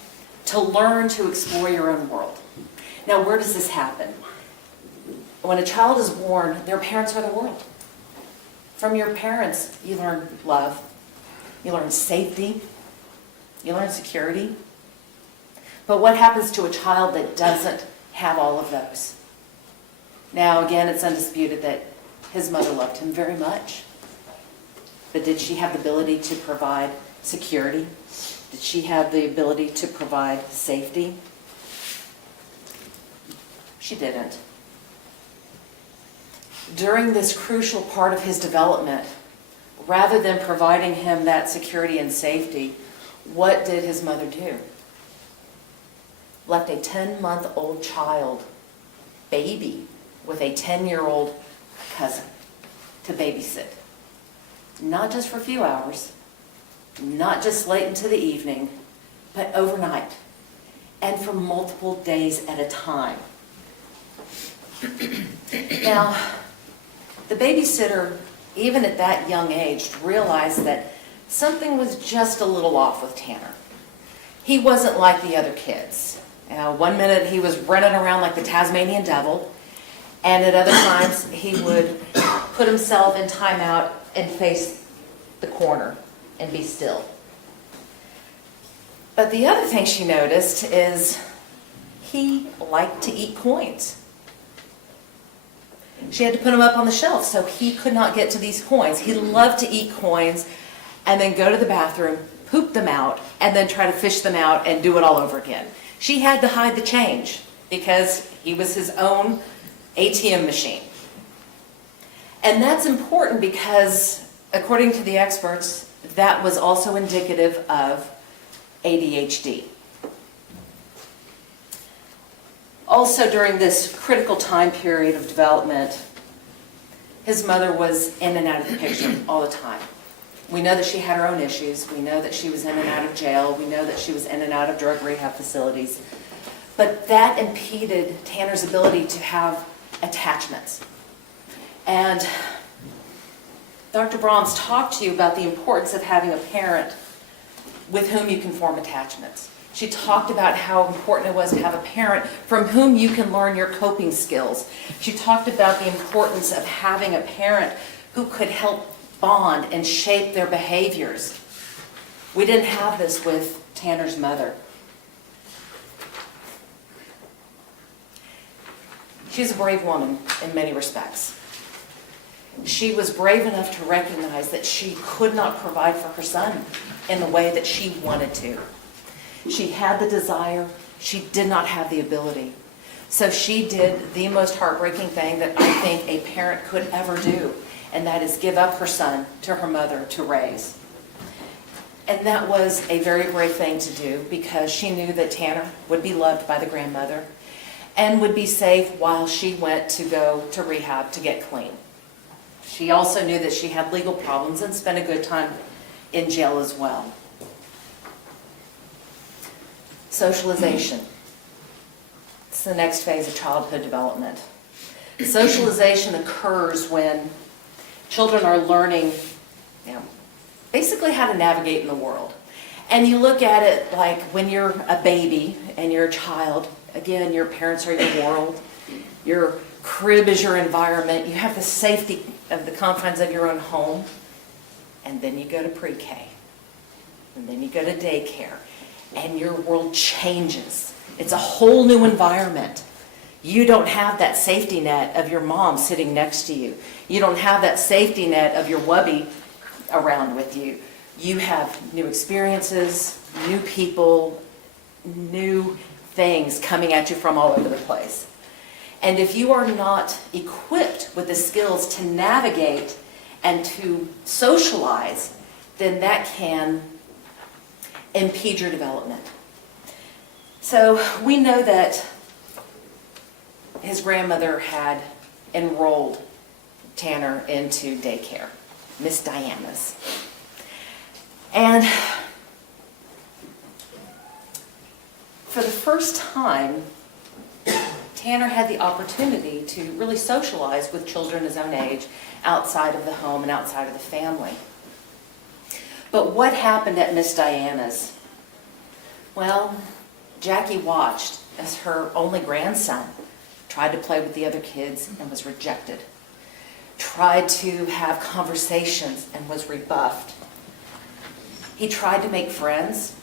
to learn to explore your own world. Now, where does this happen? When a child is born, their parents are the world. From your parents, you learn love, you learn safety, you learn security. But what happens to a child that doesn't have all of those? Now, again, it's undisputed that his mother loved him very much. But did she have the ability to provide security? Did she have the ability to provide safety? She didn't. During this crucial part of his development, rather than providing him that security and safety, what did his mother do? Left a 10-month-old child, baby, with a 10-year-old cousin to babysit. Not just for a few hours, not just late into the evening, but overnight, and for multiple days at a time. Now, the babysitter, even at that young age, realized that something was just a little off with Tanner. He wasn't like the other kids. One minute he was running around like the Tasmanian devil, and at other times he would put himself in timeout and face the corner and be still. But the other thing she noticed is he liked to eat coins. She had to put him up on the shelf so he could not get to these coins. He loved to eat coins and then go to the bathroom, poop them out, and then try to fish them out and do it all over again. She had to hide the change because he was his own ATM machine. And that's important because, according to the experts, that was also indicative of ADHD. Also, during this critical time period of development, his mother was in and out of the picture all the time. We know that she had her own issues. We know that she was in and out of jail. We know that she was in and out of drug rehab facilities. But that impeded Tanner's ability to have attachments. And Dr. Brahms talked to you about the importance of having a parent with whom you can form attachments. She talked about how important it was to have a parent from whom you can learn your coping skills. She talked about the importance of having a parent who could help bond and shape their behaviors. We didn't have this with Tanner's mother. She's a brave woman in many respects. She was brave enough to recognize that she could not provide for her son in the way that she wanted to. She had the desire, she did not have the ability. So she did the most heartbreaking thing that I think a parent could ever do, and that is give up her son to her mother to raise. And that was a very brave thing to do because she knew that Tanner would be loved by the grandmother and would be safe while she went to go to rehab to get clean. She also knew that she had legal problems and spent a good time in jail as well. Socialization. It's the next phase of childhood development. Socialization occurs when children are learning, basically how to navigate in the world. And you look at it like when you're a baby and you're a child, again, your parents are your world. Your crib is your environment. You have the safety of the confines of your own home. And then you go to pre-K. And then you go to daycare. And your world changes. It's a whole new environment. You don't have that safety net of your mom sitting next to you. You don't have that safety net of your wubby around with you. You have new experiences, new people, new things coming at you from all over the place. And if you are not equipped with the skills to navigate and to socialize, then that can impede your development. So we know that his grandmother had enrolled Tanner into daycare, Miss Diana's. And for the first time, Tanner had the opportunity to really socialize with children his own age outside of the home and outside of the family. But what happened at Miss Diana's? Well, Jackie watched as her only grandson tried to play with the other kids and was rejected. Tried to have conversations and was rebuffed. He tried to make friends,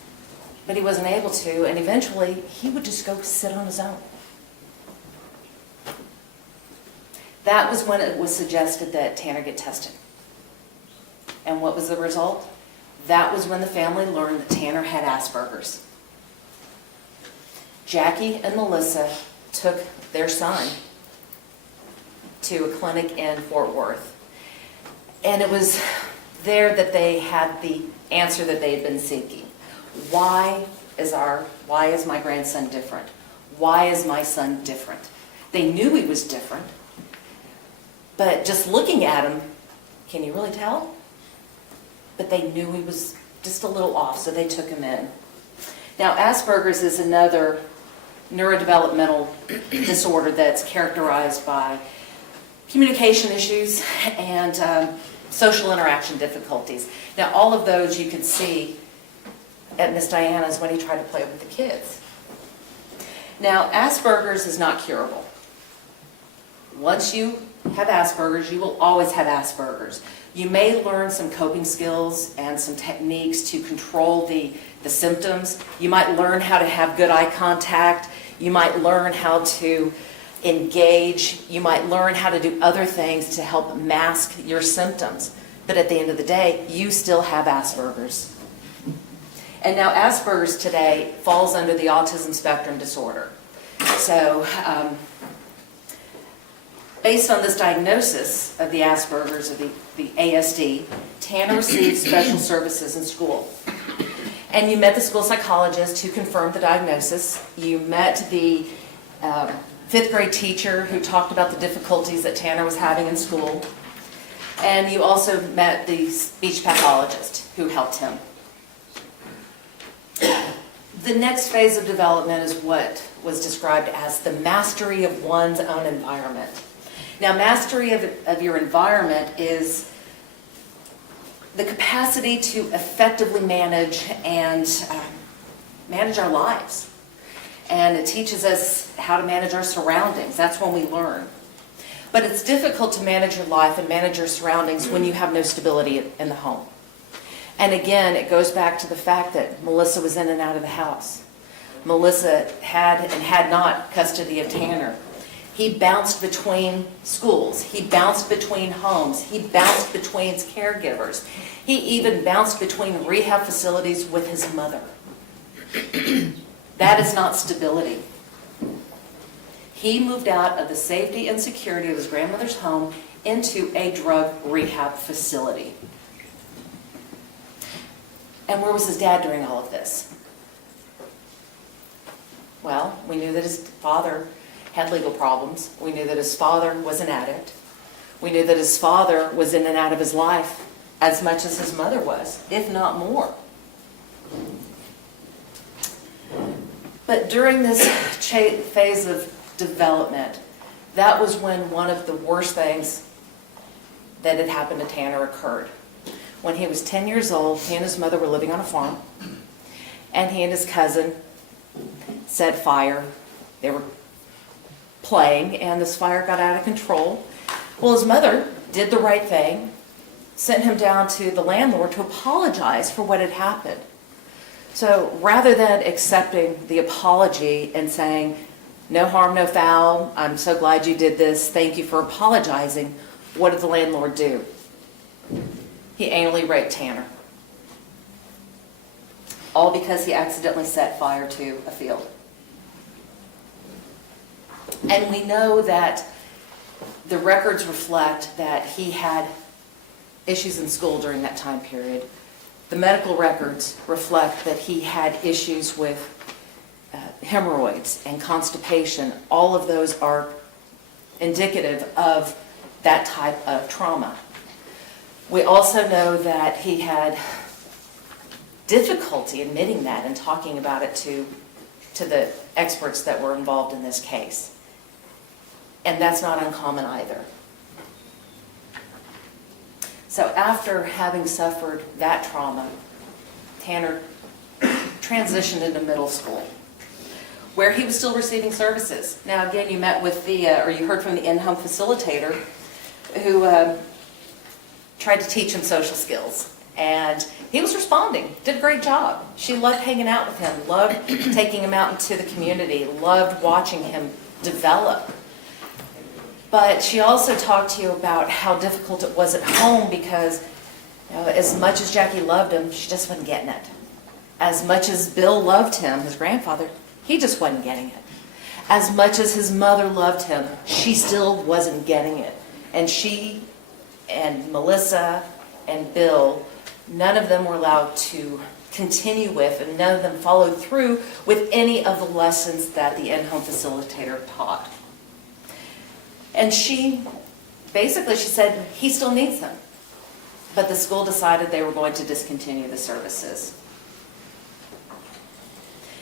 but he wasn't able to, and eventually he would just go sit on his own. That was when it was suggested that Tanner get tested. And what was the result? That was when the family learned that Tanner had Asperger's. Jackie and Melissa took their son to a clinic in Fort Worth. And it was there that they had the answer that they had been seeking. Why is my grandson different? Why is my son different? They knew he was different, but just looking at him, can you really tell? But they knew he was just a little off, so they took him in. Now, Asperger's is another neurodevelopmental disorder that's characterized by communication issues and social interaction difficulties. Now, all of those you can see at Miss Diana's when he tried to play with the kids. Now, Asperger's is not curable. Once you have Asperger's, you will always have Asperger's. You may learn some coping skills and some techniques to control the symptoms. You might learn how to have good eye contact. You might learn how to engage. You might learn how to do other things to help mask your symptoms. But at the end of the day, you still have Asperger's. And now Asperger's today falls under the autism spectrum disorder. So based on this diagnosis of the Asperger's, of the ASD, Tanner received special services in school. And you met the school psychologist who confirmed the diagnosis. You met the fifth grade teacher who talked about the difficulties that Tanner was having in school. And you also met the speech pathologist who helped him. The next phase of development is what was described as the mastery of one's own environment. Now, mastery of your environment is the capacity to effectively manage and manage our lives. And it teaches us how to manage our surroundings. That's when we learn. But it's difficult to manage your life and manage your surroundings when you have no stability in the home. And again, it goes back to the fact that Melissa was in and out of the house. Melissa had and had not custody of Tanner. He bounced between schools. He bounced between homes. He bounced between caregivers. He even bounced between rehab facilities with his mother. That is not stability. He moved out of the safety and security of his grandmother's home into a drug rehab facility. And where was his dad during all of this? Well, we knew that his father had legal problems. We knew that his father was an addict. We knew that his father was in and out of his life as much as his mother was, if not more. But during this phase of development, that was when one of the worst things that had happened to Tanner occurred. When he was 10 years old, he and his mother were living on a farm, and he and his cousin set fire. They were playing, and this fire got out of control. Well, his mother did the right thing, sent him down to the landlord to apologize for what had happened. So rather than accepting the apology and saying, no harm, no foul, I'm so glad you did this, thank you for apologizing, what did the landlord do? He anally raped Tanner. All because he accidentally set fire to a field. And we know that the records reflect that he had issues in school during that time period. The medical records reflect that he had issues with hemorrhoids and constipation. All of those are indicative of that type of trauma. We also know that he had difficulty admitting that and talking about it to the experts that were involved in this case. And that's not uncommon either. So after having suffered that trauma, Tanner transitioned into middle school, where he was still receiving services. Now again, you met with or you heard from the in-home facilitator who tried to teach him social skills. And he was responding, did a great job. She loved hanging out with him, loved taking him out into the community, loved watching him develop. But she also talked to you about how difficult it was at home because, as much as Jackie loved him, she just wasn't getting it. As much as Bill loved him, his grandfather, he just wasn't getting it. As much as his mother loved him, she still wasn't getting it. And she and Melissa and Bill, none of them were allowed to continue with, and none of them followed through with any of the lessons that the in-home facilitator taught. And she said, he still needs them. But the school decided they were going to discontinue the services.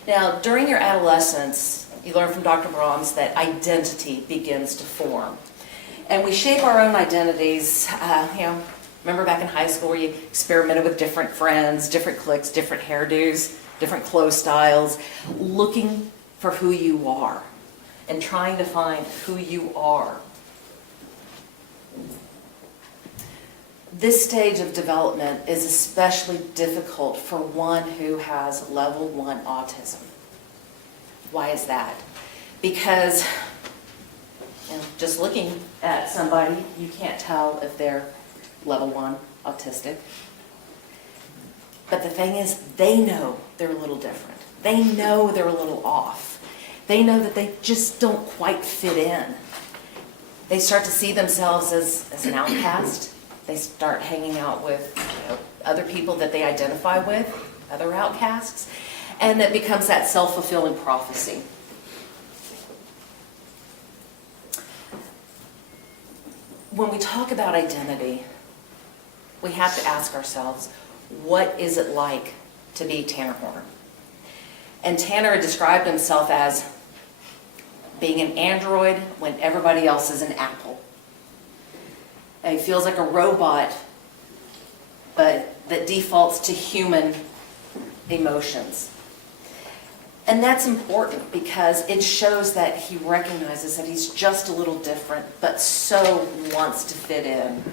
Now, during your adolescence, you learn from Dr. Brahms that identity begins to form. And we shape our own identities, remember back in high school where you experimented with different friends, different cliques, different hairdos, different clothes styles, looking for who you are and trying to find who you are. This stage of development is especially difficult for one who has level 1 autism. Why is that? Because just looking at somebody, you can't tell if they're level 1 autistic. But the thing is, they know they're a little different. They know they're a little off. They know that they just don't quite fit in. They start to see themselves as an outcast. They start hanging out with other people that they identify with, other outcasts, and it becomes that self-fulfilling prophecy. When we talk about identity, we have to ask ourselves, what is it like to be Tanner Horner? And Tanner described himself as being an android when everybody else is an apple. And he feels like a robot, but that defaults to human emotions. And that's important because it shows that he recognizes that he's just a little different, but so wants to fit in.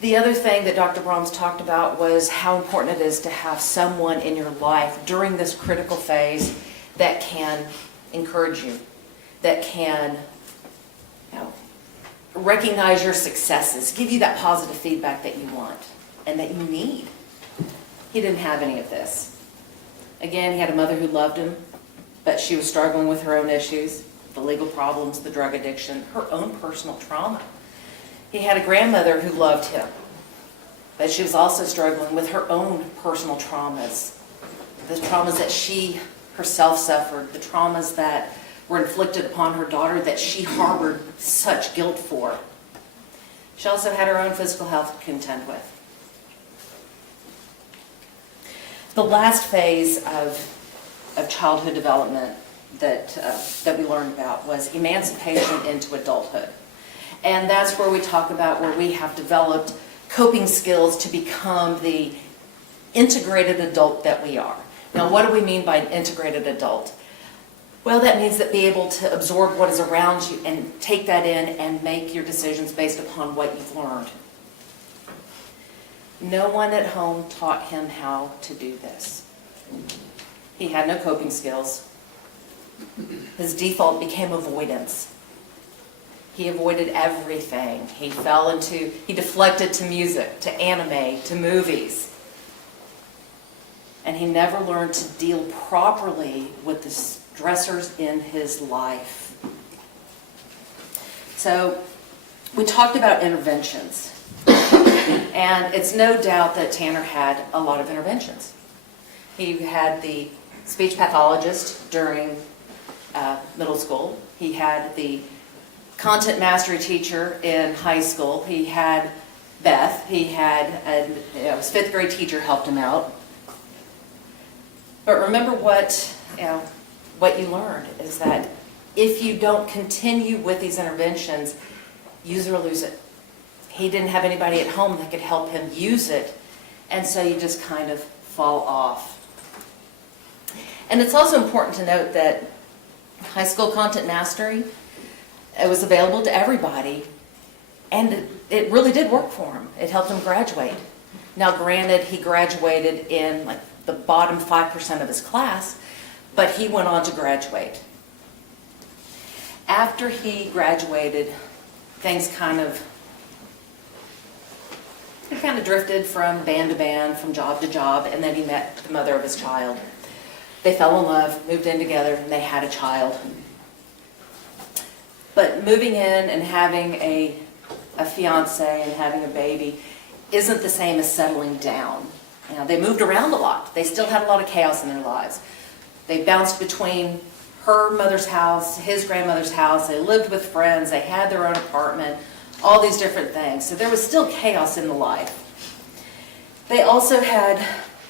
The other thing that Dr. Brahms talked about was how important it is to have someone in your life during this critical phase that can encourage you, that can recognize your successes, give you that positive feedback that you want and that you need. He didn't have any of this. Again, he had a mother who loved him, but she was struggling with her own issues, the legal problems, the drug addiction, her own personal trauma. He had a grandmother who loved him, but she was also struggling with her own personal traumas, the traumas that she herself suffered, the traumas that were inflicted upon her daughter that she harbored such guilt for. She also had her own physical health to contend with. The last phase of childhood development that we learned about was emancipation into adulthood. And that's where we talk about where we have developed coping skills to become the integrated adult that we are. Now, what do we mean by an integrated adult? Well, that means that be able to absorb what is around you and take that in and make your decisions based upon what you've learned. No one at home taught him how to do this. He had no coping skills. His default became avoidance. He avoided everything. He deflected to music, to anime, to movies. And he never learned to deal properly with stressors in his life. So we talked about interventions. And it's no doubt that Tanner had a lot of interventions. He had the speech pathologist during middle school. He had the content mastery teacher in high school. He had Beth. He had his fifth grade teacher helped him out. But remember what you learned is that if you don't continue with these interventions, use it or lose it. He didn't have anybody at home that could help him use it, and so you just kind of fall off. And it's also important to note that high school content mastery, it was available to everybody, and it really did work for him. It helped him graduate. Now granted, he graduated in like the bottom 5% of his class, but he went on to graduate. After he graduated, things kind of drifted from band to band, from job to job, and then he met the mother of his child. They fell in love, moved in together, and they had a child. But moving in and having a fiance and having a baby isn't the same as settling down. You know, they moved around a lot. They still had a lot of chaos in their lives. They bounced between her mother's house, his grandmother's house. They lived with friends. They had their own apartment, all these different things. So there was still chaos in the life. They also had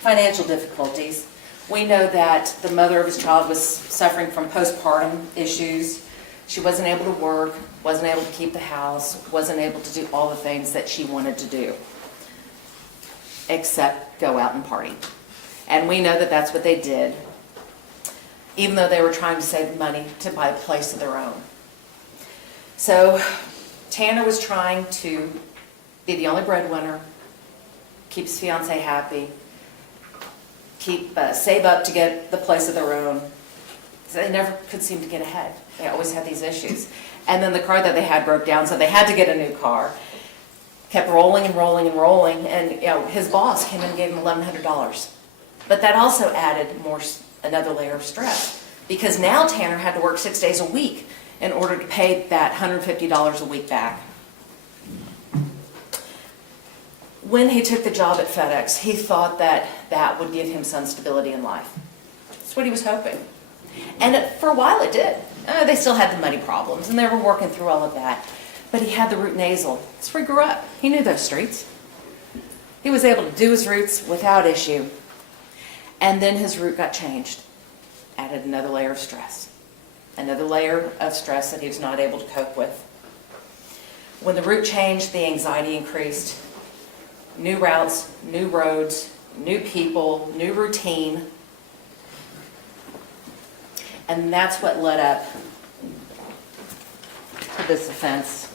financial difficulties. We know that the mother of his child was suffering from postpartum issues. She wasn't able to work, wasn't able to keep the house, wasn't able to do all the things that she wanted to do, except go out and party. And we know that that's what they did, even though they were trying to save money to buy a place of their own. So Tanner was trying to be the only breadwinner, keep his fiance happy, save up to get the place of their own. So they never could seem to get ahead. They always had these issues. And then the car that they had broke down, so they had to get a new car. Kept rolling and rolling and rolling, and his boss came in and gave him $1,100. But that also added another layer of stress, because now Tanner had to work 6 days a week in order to pay that $150 a week back. When he took the job at FedEx, he thought that that would give him some stability in life. That's what he was hoping. And for a while it did. They still had the money problems, and they were working through all of that. But he had the root nasal. That's where he grew up. He knew those streets. He was able to do his routes without issue. And then his route got changed. Added another layer of stress. Another layer of stress that he was not able to cope with. When the route changed, the anxiety increased. New routes, new roads, new people, new routine. And that's what led up to this offense.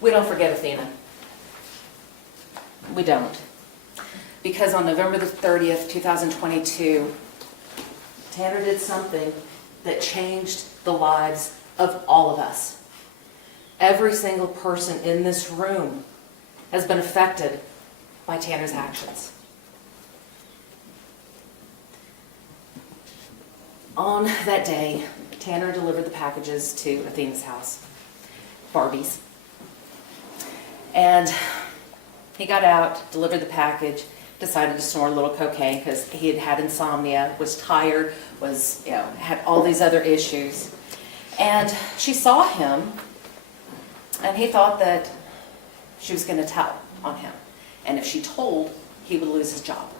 We don't forget Athena. We don't. Because on November the 30th, 2022, Tanner did something that changed the lives of all of us. Every single person in this room has been affected by Tanner's actions. On that day, Tanner delivered the packages to Athena's house, Barbie's. And he got out, delivered the package, decided to snort a little cocaine because he had had insomnia, was tired, had all these other issues. And she saw him, and he thought that she was going to tell on him. And if she told, he would lose his job.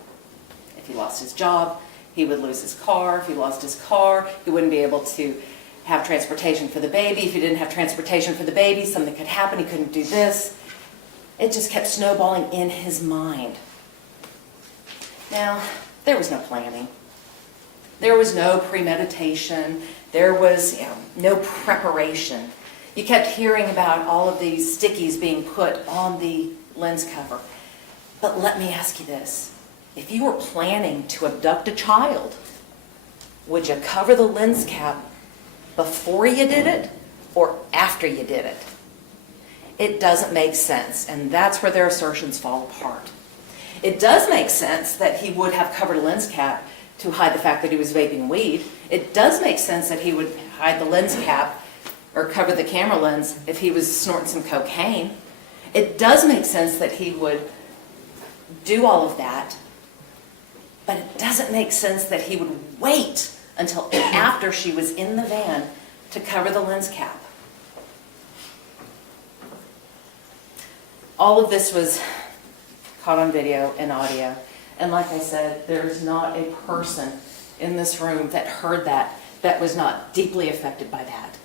If he lost his job, he would lose his car. If he lost his car, he wouldn't be able to have transportation for the baby. If he didn't have transportation for the baby, something could happen. He couldn't do this. It just kept snowballing in his mind. Now, there was no planning. There was no premeditation. There was no preparation. You kept hearing about all of these stickies being put on the lens cover. But let me ask you this. If you were planning to abduct a child, would you cover the lens cap before you did it or after you did it? It doesn't make sense, and that's where their assertions fall apart. It does make sense that he would have covered a lens cap to hide the fact that he was vaping weed. It does make sense that he would hide the lens cap or cover the camera lens if he was snorting some cocaine. It does make sense that he would do all of that, but it doesn't make sense that he would wait until after she was in the van to cover the lens cap. All of this was caught on video and audio, and like I said, there's not a person in this room that heard that was not deeply affected by that.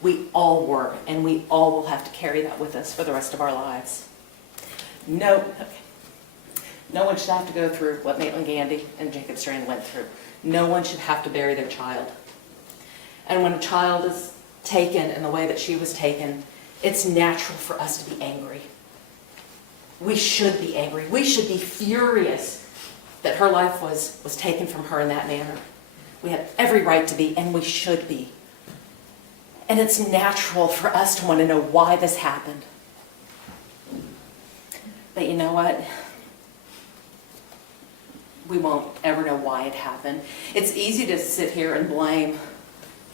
We all were, and we all will have to carry that with us for the rest of our lives. No one should have to go through what Maitland Gandy and Jacob Strand went through. No one should have to bury their child. And when a child is taken in the way that she was taken, it's natural for us to be angry. We should be angry. We should be furious that her life was taken from her in that manner. We have every right to be, and we should be. And it's natural for us to want to know why this happened. But you know what? We won't ever know why it happened. It's easy to sit here and blame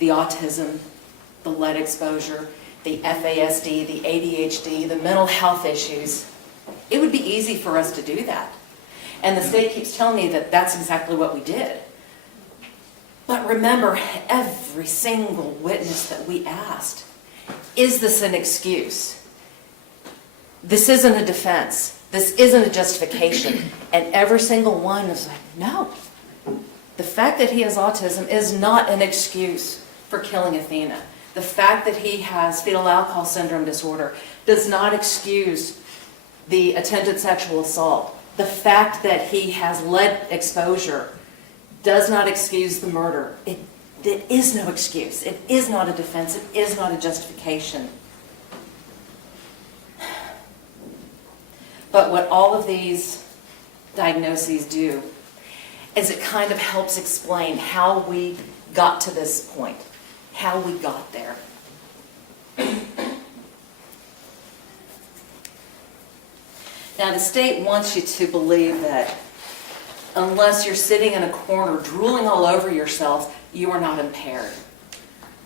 the autism, the lead exposure, the FASD, the ADHD, the mental health issues. It would be easy for us to do that. And the state keeps telling me that that's exactly what we did. But remember, every single witness that we asked, is this an excuse? This isn't a defense. This isn't a justification. And every single one was like, no. The fact that he has autism is not an excuse for killing Athena. The fact that he has fetal alcohol syndrome disorder does not excuse the attempted sexual assault. The fact that he has lead exposure does not excuse the murder. It is no excuse. It is not a defense. It is not a justification. But what all of these diagnoses do is it kind of helps explain how we got to this point, how we got there. Now, the state wants you to believe that unless you're sitting in a corner drooling all over yourself, you are not impaired.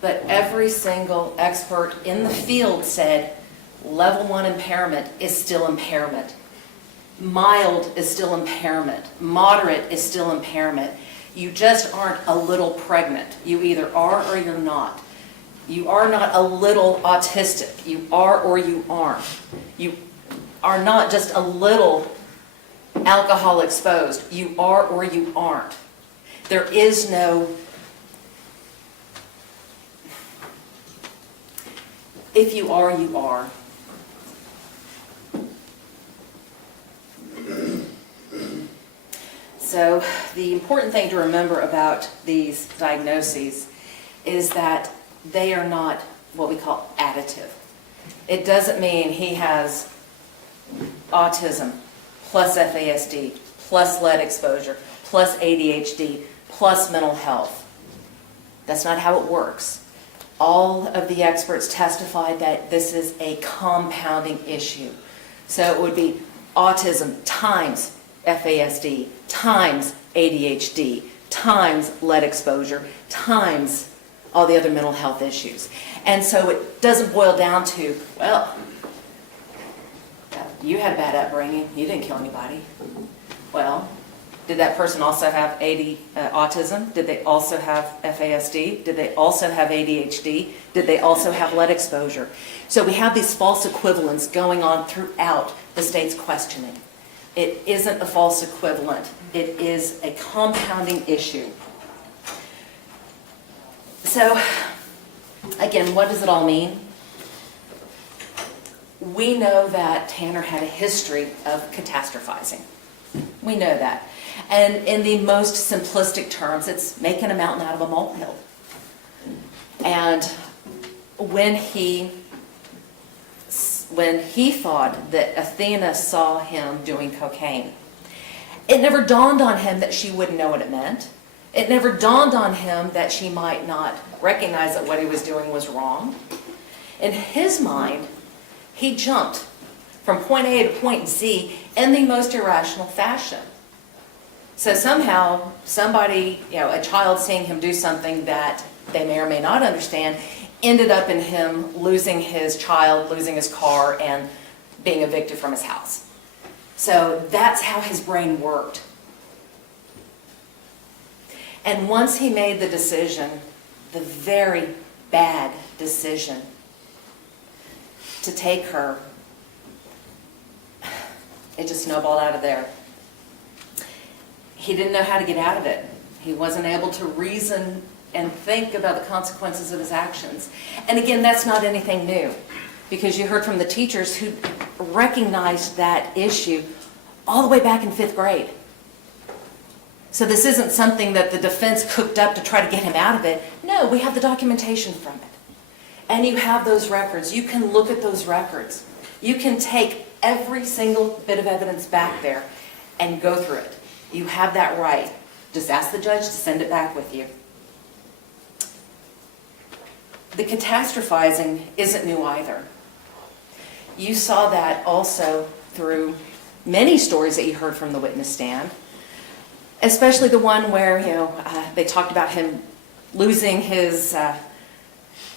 But every single expert in the field said level 1 impairment is still impairment. Mild is still impairment. Moderate is still impairment. You just aren't a little pregnant. You either are or you're not. You are not a little autistic. You are or you aren't. You are not just a little alcohol exposed. You are or you aren't. There is no, if you are, you are. So the important thing to remember about these diagnoses is that they are not what we call additive. It doesn't mean he has autism plus FASD plus lead exposure plus ADHD plus mental health. That's not how it works. All of the experts testified that this is a compounding issue. So it would be autism times FASD times ADHD times lead exposure times all the other mental health issues. And so it doesn't boil down to, well, you had a bad upbringing, you didn't kill anybody. Well, did that person also have autism? Did they also have FASD? Did they also have ADHD? Did they also have lead exposure? So we have these false equivalents going on throughout the state's questioning. It isn't a false equivalent. It is a compounding issue. So, again, what does it all mean? We know that Tanner had a history of catastrophizing. We know that. And in the most simplistic terms, it's making a mountain out of a molehill. And when he thought that Athena saw him doing cocaine, it never dawned on him that she wouldn't know what it meant. It never dawned on him that she might not recognize that what he was doing was wrong. In his mind, he jumped from point A to point Z in the most irrational fashion. So somehow, somebody, a child seeing him do something that they may or may not understand, ended up in him losing his child, losing his car, and being evicted from his house. So that's how his brain worked. And once he made the decision, the very bad decision, to take her, it just snowballed out of there. He didn't know how to get out of it. He wasn't able to reason and think about the consequences of his actions. And again, that's not anything new, because you heard from the teachers who recognized that issue all the way back in 5th grade. So this isn't something that the defense cooked up to try to get him out of it. No, we have the documentation from it. And you have those records. You can look at those records. You can take every single bit of evidence back there and go through it. You have that right. Just ask the judge to send it back with you. The catastrophizing isn't new either. You saw that also through many stories that you heard from the witness stand, especially the one where they talked about him losing his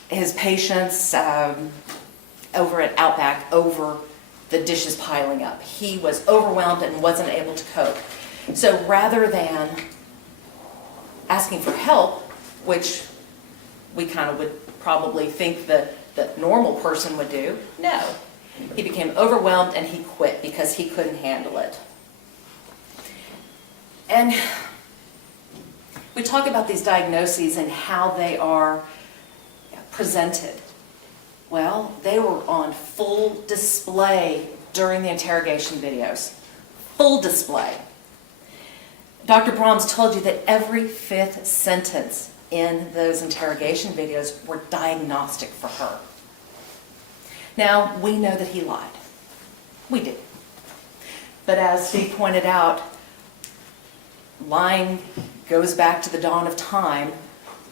patience over at Outback over the dishes piling up. He was overwhelmed and wasn't able to cope. So rather than asking for help, which we kind of would probably think the normal person would do, no. He became overwhelmed and he quit because he couldn't handle it. And we talk about these diagnoses and how they are presented. Well, they were on full display during the interrogation videos. Full display. Dr. Brahms told you that every 5th sentence in those interrogation videos were diagnostic for her. Now, we know that he lied. We do. But as Steve pointed out, lying goes back to the dawn of time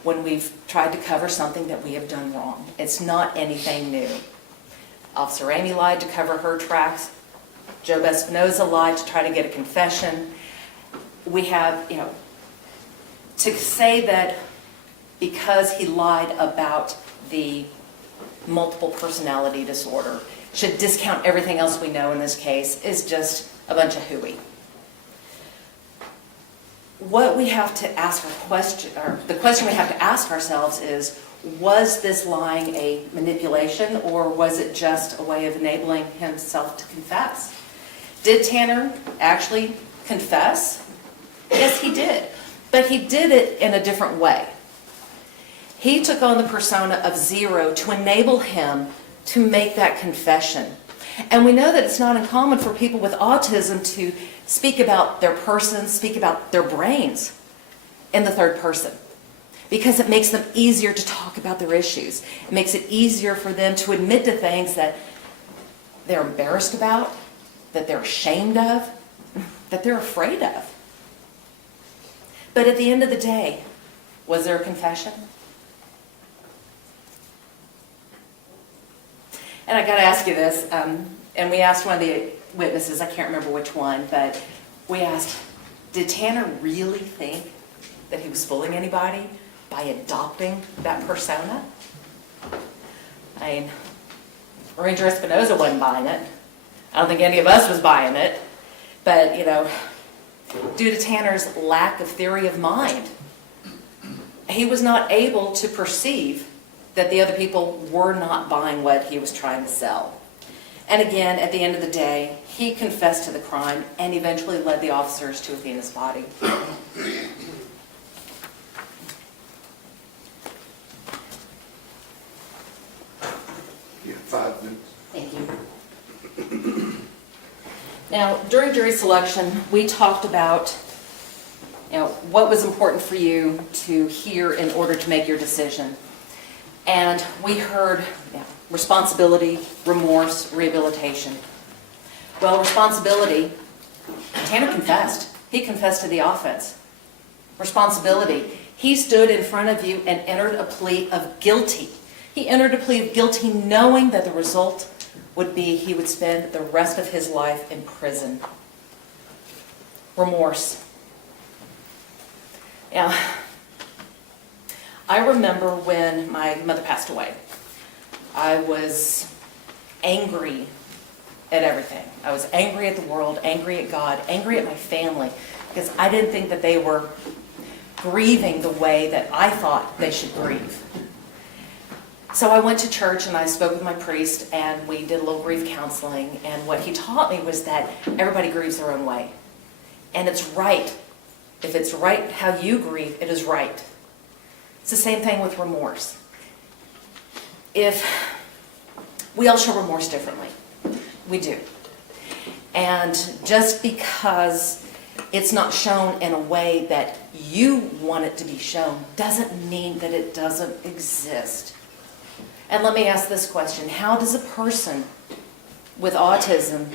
when we've tried to cover something that we have done wrong. It's not anything new. Officer Amy lied to cover her tracks. Joe Espinoza lied to try to get a confession. We have, to say that because he lied about the multiple personality disorder should discount everything else we know in this case is just a bunch of hooey. What we have to ask the question we have to ask ourselves is, was this lying a manipulation, or was it just a way of enabling himself to confess? Did Tanner actually confess? Yes, he did. But he did it in a different way. He took on the persona of Zero to enable him to make that confession. And we know that it's not uncommon for people with autism to speak about their person, speak about their brains in the third person, because it makes them easier to talk about their issues. It makes it easier for them to admit to things that they're embarrassed about, that they're ashamed of, that they're afraid of. But at the end of the day, was there a confession? And I got to ask you this, and we asked one of the witnesses, I can't remember which one, but we asked, did Tanner really think that he was fooling anybody by adopting that persona? I mean, Ranger Espinoza wasn't buying it. I don't think any of us was buying it. But, due to Tanner's lack of theory of mind, he was not able to perceive that the other people were not buying what he was trying to sell. And again, at the end of the day, he confessed to the crime and eventually led the officers to Athena's body. You have 5 minutes. Thank you. Now, during jury selection, we talked about what was important for you to hear in order to make your decision. And we heard responsibility, remorse, rehabilitation. Well, responsibility, Tanner confessed. He confessed to the offense. Responsibility, he stood in front of you and entered a plea of guilty. He entered a plea of guilty knowing that the result would be he would spend the rest of his life in prison. Remorse. Now, I remember when my mother passed away, I was angry at everything. I was angry at the world, angry at God, angry at my family, because I didn't think that they were grieving the way that I thought they should grieve. So I went to church and I spoke with my priest and we did a little grief counseling, and what he taught me was that everybody grieves their own way. And it's right. If it's right how you grieve, it is right. It's the same thing with remorse. If we all show remorse differently. We do. And just because it's not shown in a way that you want it to be shown doesn't mean that it doesn't exist. And let me ask this question. How does a person with autism,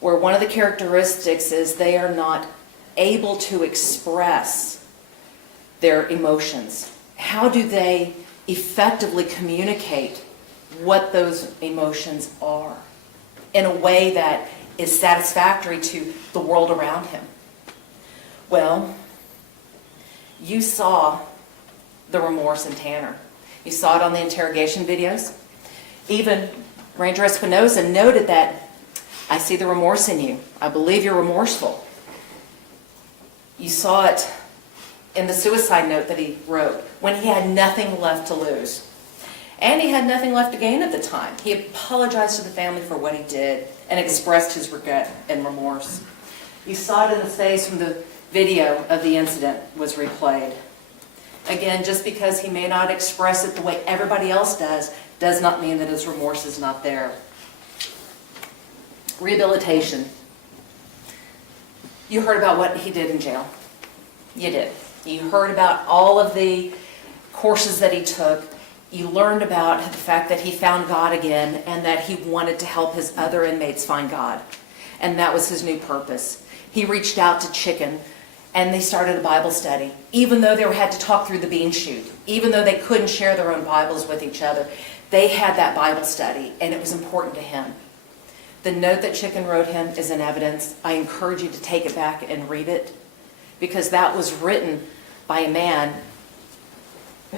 where one of the characteristics is they are not able to express their emotions, how do they effectively communicate what those emotions are in a way that is satisfactory to the world around him? Well, you saw the remorse in Tanner. You saw it on the interrogation videos. Even Ranger Espinosa noted that, I see the remorse in you. I believe you're remorseful. You saw it in the suicide note that he wrote when he had nothing left to lose. And he had nothing left to gain at the time. He apologized to the family for what he did and expressed his regret and remorse. You saw it in his face when the video of the incident was replayed. Again, just because he may not express it the way everybody else does not mean that his remorse is not there. Rehabilitation. You heard about what he did in jail. You did. You heard about all of the courses that he took. You learned about the fact that he found God again and that he wanted to help his other inmates find God. And that was his new purpose. He reached out to Chicken and they started a Bible study. Even though they had to talk through the bean chute, even though they couldn't share their own Bibles with each other, they had that Bible study and it was important to him. The note that Chicken wrote him is in evidence. I encourage you to take it back and read it, because that was written by a man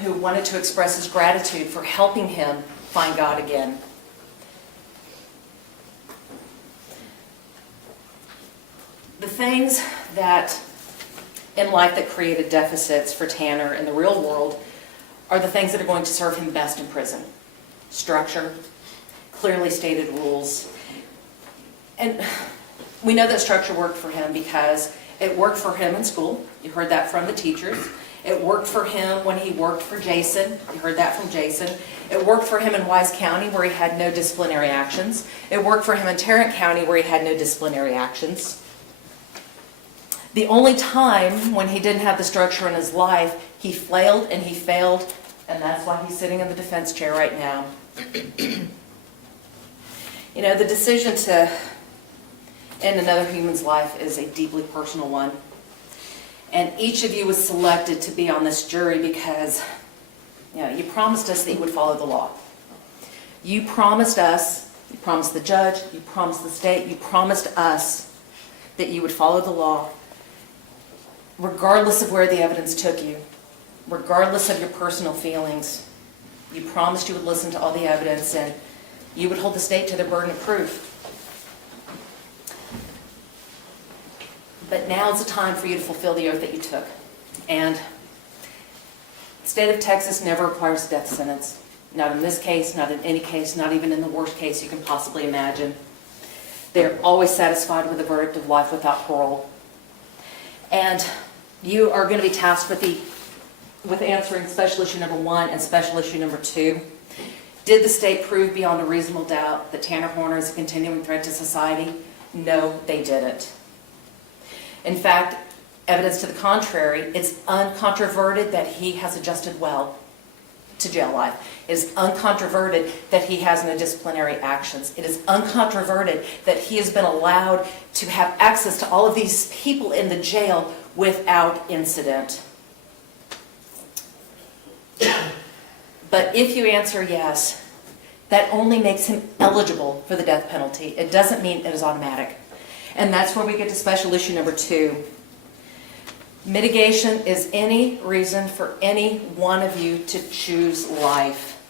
who wanted to express his gratitude for helping him find God again. The things that in life that created deficits for Tanner in the real world are the things that are going to serve him best in prison. Structure, clearly stated rules. And we know that structure worked for him because it worked for him in school. You heard that from the teachers. It worked for him when he worked for Jason. You heard that from Jason. It worked for him in Wise County where he had no disciplinary actions. It worked for him in Tarrant County where he had no disciplinary actions. The only time when he didn't have the structure in his life, he flailed and he failed, and that's why he's sitting in the defense chair right now. You know, the decision to end another human's life is a deeply personal one. And each of you was selected to be on this jury because, you know, you promised us that you would follow the law. You promised us, you promised the judge, you promised the state, you promised us that you would follow the law regardless of where the evidence took you, regardless of your personal feelings. You promised you would listen to all the evidence and you would hold the state to their burden of proof. But now's the time for you to fulfill the oath that you took. And the state of Texas never requires a death sentence. Not in this case, not in any case, not even in the worst case you can possibly imagine. They're always satisfied with a verdict of life without parole. And you are going to be tasked with answering special issue number 1 and special issue number 2. Did the state prove beyond a reasonable doubt that Tanner Horner is a continuing threat to society? No, they didn't. In fact, evidence to the contrary, it's uncontroverted that he has adjusted well to jail life. It is uncontroverted that he has no disciplinary actions. It is uncontroverted that he has been allowed to have access to all of these people in the jail without incident. But if you answer yes, That only makes him eligible for the death penalty. It doesn't mean it is automatic. And that's where we get to special issue number 2. Mitigation is any reason for any one of you to choose life.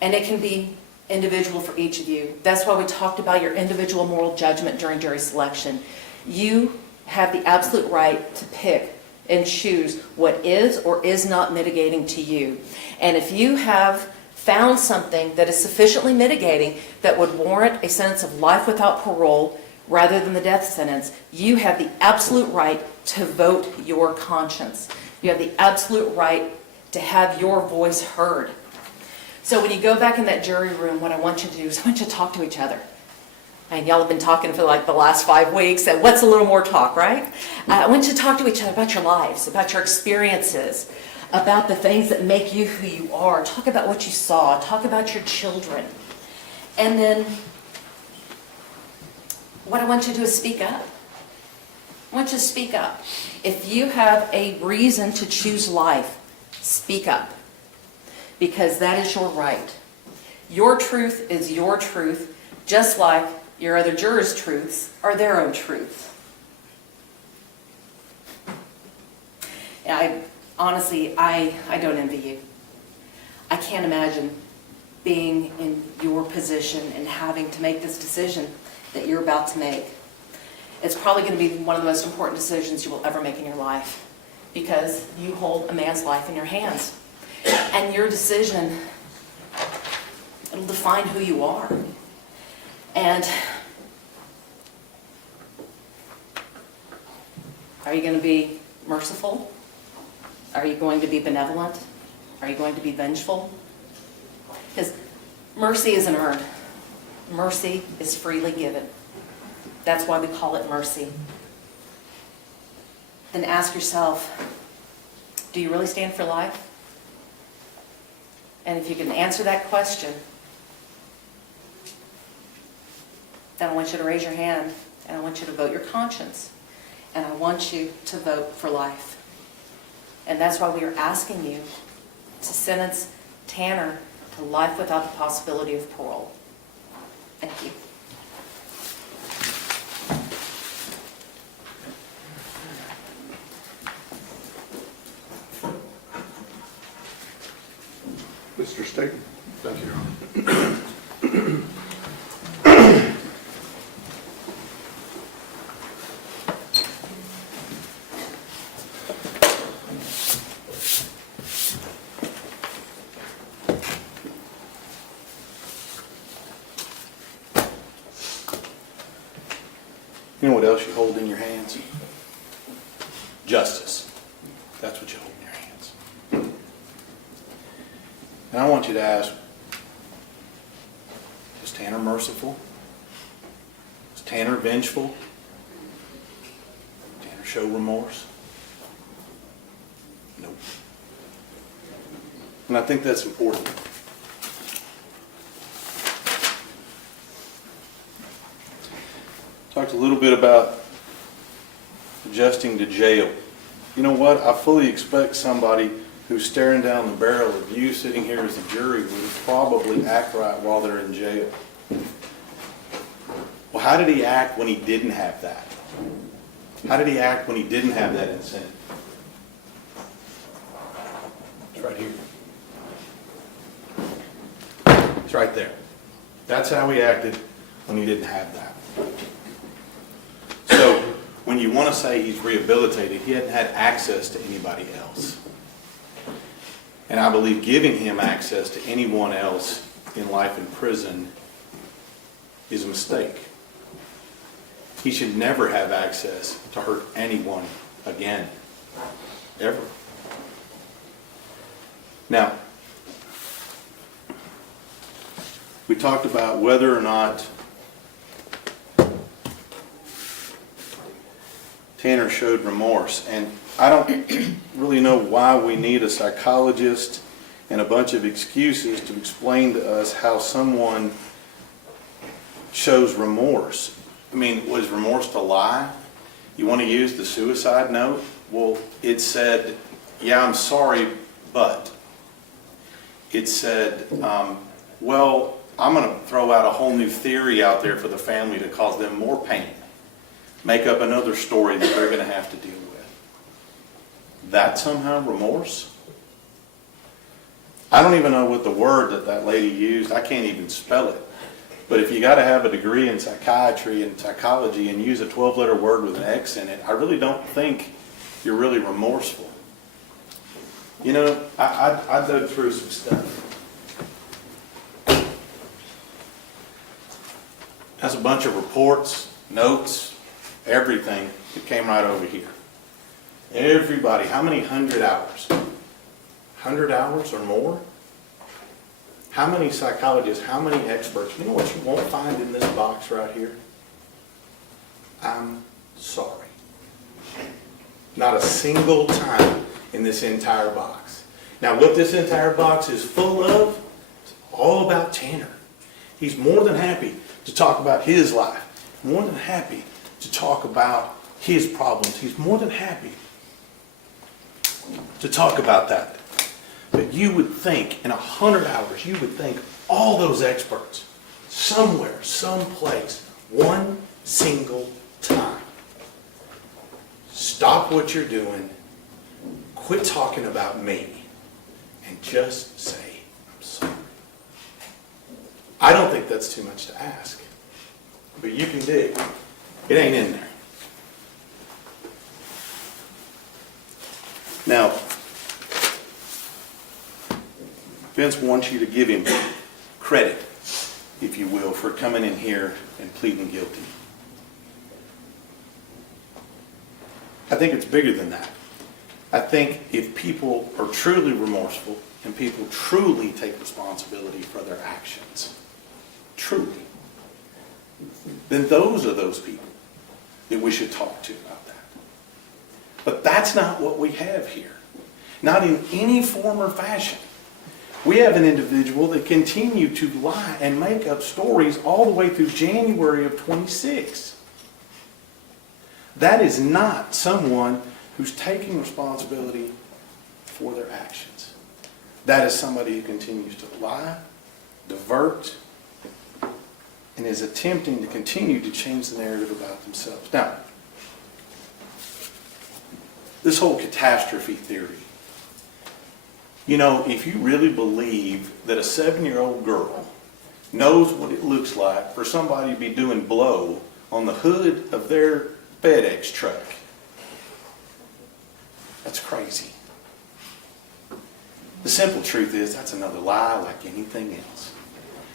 And it can be individual for each of you. That's why we talked about your individual moral judgment during jury selection. You have the absolute right to pick and choose what is or is not mitigating to you. And if you have found something that is sufficiently mitigating that would warrant a sentence of life without parole rather than the death sentence, you have the absolute right to vote your conscience. You have the absolute right to have your voice heard. So when you go back in that jury room, what I want you to do is I want you to talk to each other. And y'all have been talking for like the last 5 weeks, and what's a little more talk, right? I want you to talk to each other about your lives, about your experiences, about the things that make you who you are. Talk about what you saw. Talk about your children. And then what I want you to do is speak up. I want you to speak up. If you have a reason to choose life, speak up. Because that is your right. Your truth is your truth, just like your other jurors' truths are their own truths. And honestly, I don't envy you. I can't imagine being in your position and having to make this decision that you're about to make. It's probably going to be one of the most important decisions you will ever make in your life, because you hold a man's life in your hands. And your decision, it'll define who you are. And are you going to be merciful? Are you going to be benevolent? Are you going to be vengeful? Because mercy isn't earned. Mercy is freely given. That's why we call it mercy. Then ask yourself, do you really stand for life? And if you can answer that question, then I want you to raise your hand, and I want you to vote your conscience, and I want you to vote for life. And that's why we are asking you to sentence Tanner to life without the possibility of parole. Thank you. Mr. Staton. Thank you, Your Honor. You know what else you hold in your hands? Justice. That's what you hold in your hands. And I want you to ask, is Tanner merciful? Is Tanner vengeful? Does Tanner show remorse? Nope. And I think that's important. Talked a little bit about adjusting to jail. You know what? I fully expect somebody who's staring down the barrel of you sitting here as a jury would probably act right while they're in jail. Well, how did he act when he didn't have that? How did he act when he didn't have that incentive? It's right here. It's right there. That's how he acted when he didn't have that. So, when you want to say he's rehabilitated, he hadn't had access to anybody else. And I believe giving him access to anyone else in life in prison is a mistake. He should never have access to hurt anyone again. Ever. Now, we talked about whether or not Tanner showed remorse, and I don't really know why we need a psychologist and a bunch of excuses to explain to us how someone shows remorse. I mean, was remorse to lie? You want to use the suicide note? Well, it said, yeah, I'm sorry, but. It said, well, I'm going to throw out a whole new theory out there for the family to cause them more pain. Make up another story that they're going to have to deal with. That somehow remorse? I don't even know what the word that lady used. I can't even spell it. But if you got to have a degree in psychiatry and psychology and use a 12-letter word with an X in it, I really don't think you're really remorseful. You know, I dug through some stuff. That's a bunch of reports, notes, everything that came right over here. Everybody, how many 100 hours? 100 hours or more? How many psychologists, how many experts? You know what you won't find in this box right here? I'm sorry. Not a single time in this entire box. Now what this entire box is full of is all about Tanner. He's more than happy to talk about his life. More than happy to talk about his problems. He's more than happy to talk about that. But you would think in 100 hours, you would think all those experts, somewhere, someplace, one single time, stop what you're doing, quit talking about me, and just say, I'm sorry. I don't think that's too much to ask. But you can dig. It ain't in there. Now, Vince wants you to give him credit, if you will, for coming in here and pleading guilty. I think it's bigger than that. I think if people are truly remorseful and people truly take responsibility for their actions, truly, then those are those people that we should talk to about that. But that's not what we have here. Not in any form or fashion. We have an individual that continued to lie and make up stories all the way through January of 26. That is not someone who's taking responsibility for their actions. That is somebody who continues to lie, divert, and is attempting to continue to change the narrative about themselves. Now, this whole catastrophe theory. You know, if you really believe that a 7-year-old girl knows what it looks like for somebody to be doing blow on the hood of their FedEx truck, that's crazy. The simple truth is that's another lie like anything else.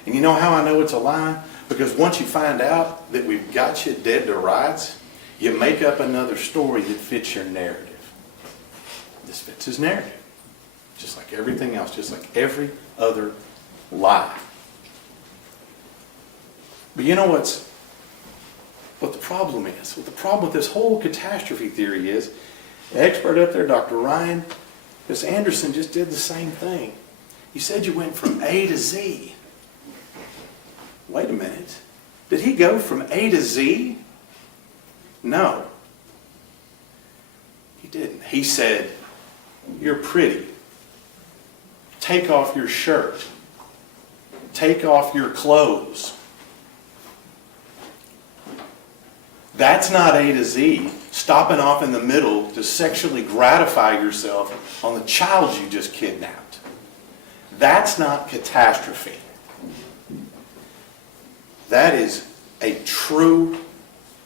And you know how I know it's a lie? Because once you find out that we've got you dead to rights, you make up another story that fits your narrative. This fits his narrative. Just like everything else, just like every other lie. But you know what the problem is? What the problem with this whole catastrophe theory is, the expert up there, Dr. Ryan, Ms. Anderson just did the same thing. He said you went from A to Z. Wait a minute. Did he go from A to Z? No. He didn't. He said, you're pretty. Take off your shirt. Take off your clothes. That's not A to Z. Stopping off in the middle to sexually gratify yourself on the child you just kidnapped. That's not catastrophe. That is a true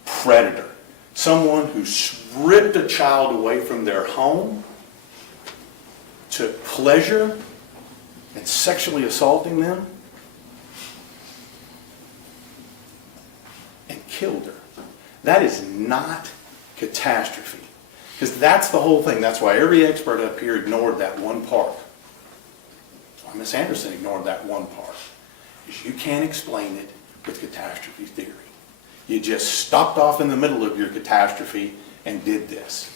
predator. Someone who stripped a child away from their home, took pleasure in sexually assaulting them, and killed her. That is not catastrophe. Because that's the whole thing. That's why every expert up here ignored that one part. That's why Ms. Anderson ignored that one part. Because you can't explain it with catastrophe theory. You just stopped off in the middle of your catastrophe and did this.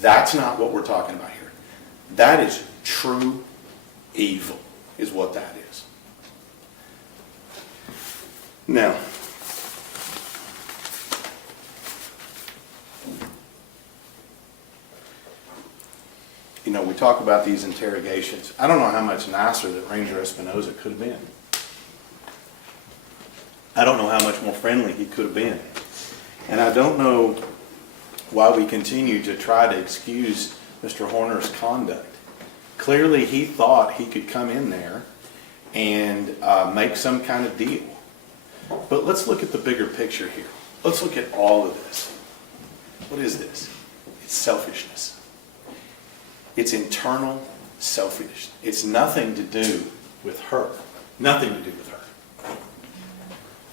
That's not what we're talking about here. That is true evil, is what that is. Now, You know, we talk about these interrogations. I don't know how much nicer that Ranger Espinoza could have been. I don't know how much more friendly he could have been. And I don't know why we continue to try to excuse Mr. Horner's conduct. Clearly, he thought he could come in there and make some kind of deal. But let's look at the bigger picture here. Let's look at all of this. What is this? It's selfishness. It's internal selfishness. It's nothing to do with her. Nothing to do with her.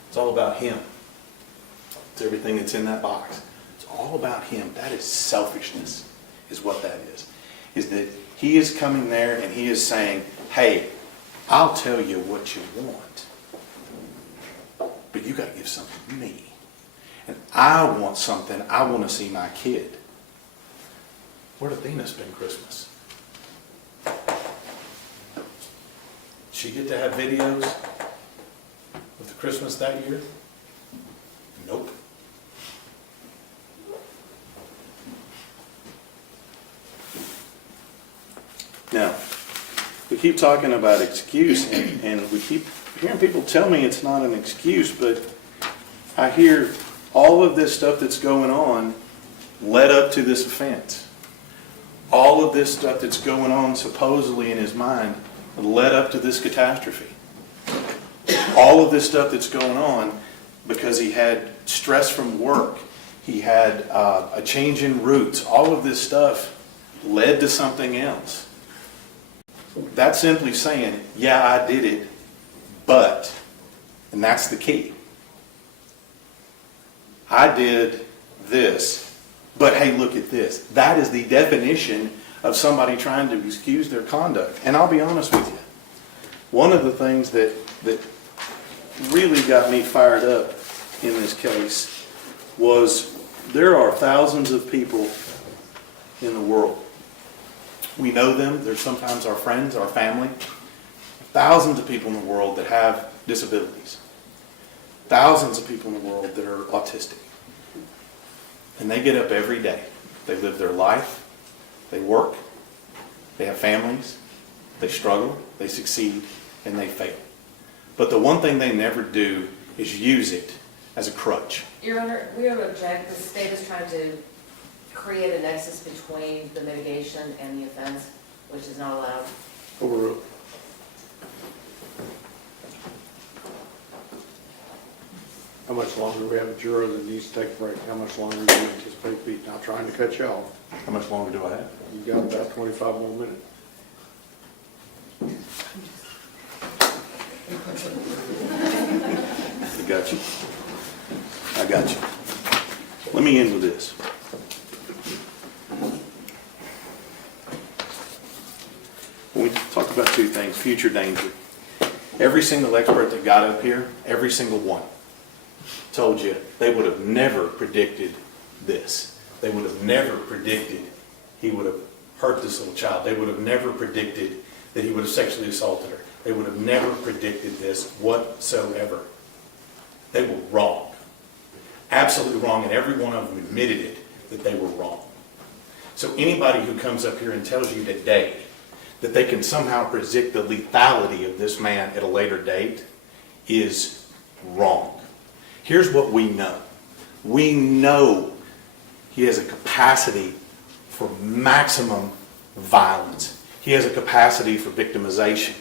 It's all about him. It's everything that's in that box. It's all about him. That is selfishness, is what that is. Is that he is coming there and he is saying, hey, I'll tell you what you want, but you got to give something to me. And I want something. I want to see my kid. Where'd Athena spend Christmas? She get to have videos of the Christmas that year? Nope. Now, we keep talking about excuse, and we keep hearing people tell me it's not an excuse, but I hear all of this stuff that's going on led up to this offense. All of this stuff that's going on supposedly in his mind led up to this catastrophe. All of this stuff that's going on because he had stress from work. He had a change in routes. All of this stuff led to something else. That's simply saying, yeah, I did it, but, and that's the key. I did this, but hey, look at this. That is the definition of somebody trying to excuse their conduct. And I'll be honest with you. One of the things that really got me fired up in this case was there are thousands of people in the world. We know them. They're sometimes our friends, our family. Thousands of people in the world that have disabilities. Thousands of people in the world that are autistic. And they get up every day. They live their life. They work. They have families. They struggle. They succeed. And they fail. But the one thing they never do is use it as a crutch. Your Honor, we would object. The state is trying to create a nexus between the mitigation and the offense, which is not allowed. Overruled. How much longer do we have a juror that needs to take a break? How much longer do you anticipate being? Not trying to cut you off. How much longer do I have? You've got about 25 more minutes. I got you. I got you. Let me end with this. When we talk about two things, future danger. Every single expert that got up here, every single one, told you they would have never predicted this. They would have never predicted he would have hurt this little child. They would have never predicted that he would have sexually assaulted her. They would have never predicted this whatsoever. They were wrong. Absolutely wrong, and every one of them admitted it, that they were wrong. So anybody who comes up here and tells you today that they can somehow predict the lethality of this man at a later date is wrong. Here's what we know. We know he has a capacity for maximum violence. He has a capacity for victimization.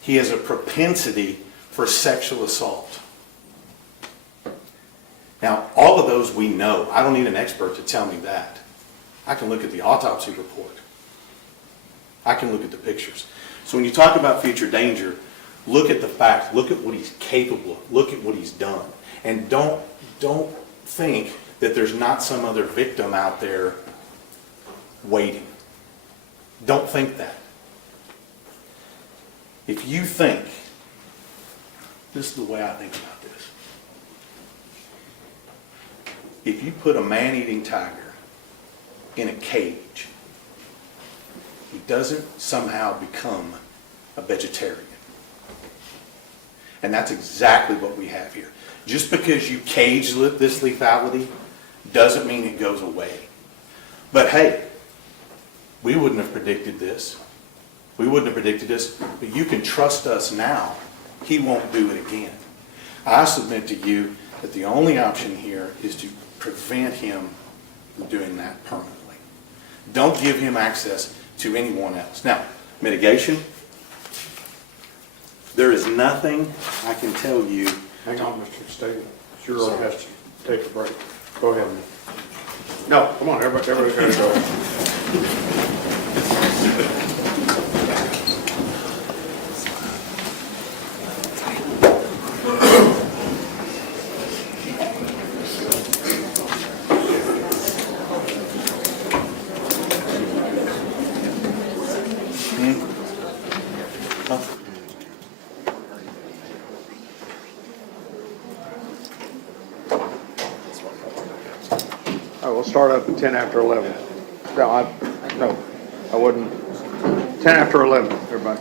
He has a propensity for sexual assault. Now, all of those we know. I don't need an expert to tell me that. I can look at the autopsy report. I can look at the pictures. So when you talk about future danger, look at the facts. Look at what he's capable of. Look at what he's done. And don't think that there's not some other victim out there waiting. Don't think that. If you think, this is the way I think about this. If you put a man-eating tiger in a cage, he doesn't somehow become a vegetarian. And that's exactly what we have here. Just because you cage this lethality doesn't mean it goes away. But hey, we wouldn't have predicted this. We wouldn't have predicted this, but you can trust us now. He won't do it again. I submit to you that the only option here is to prevent him from doing that permanently. Don't give him access to anyone else. Now, mitigation, there is nothing I can tell you. Hang on, Mr. Staley. Juror has to take a break. Go ahead. No, come on, everybody's got to go. All right, we'll start up at 10 after 11. No, I wouldn't. 10 after 11, everybody.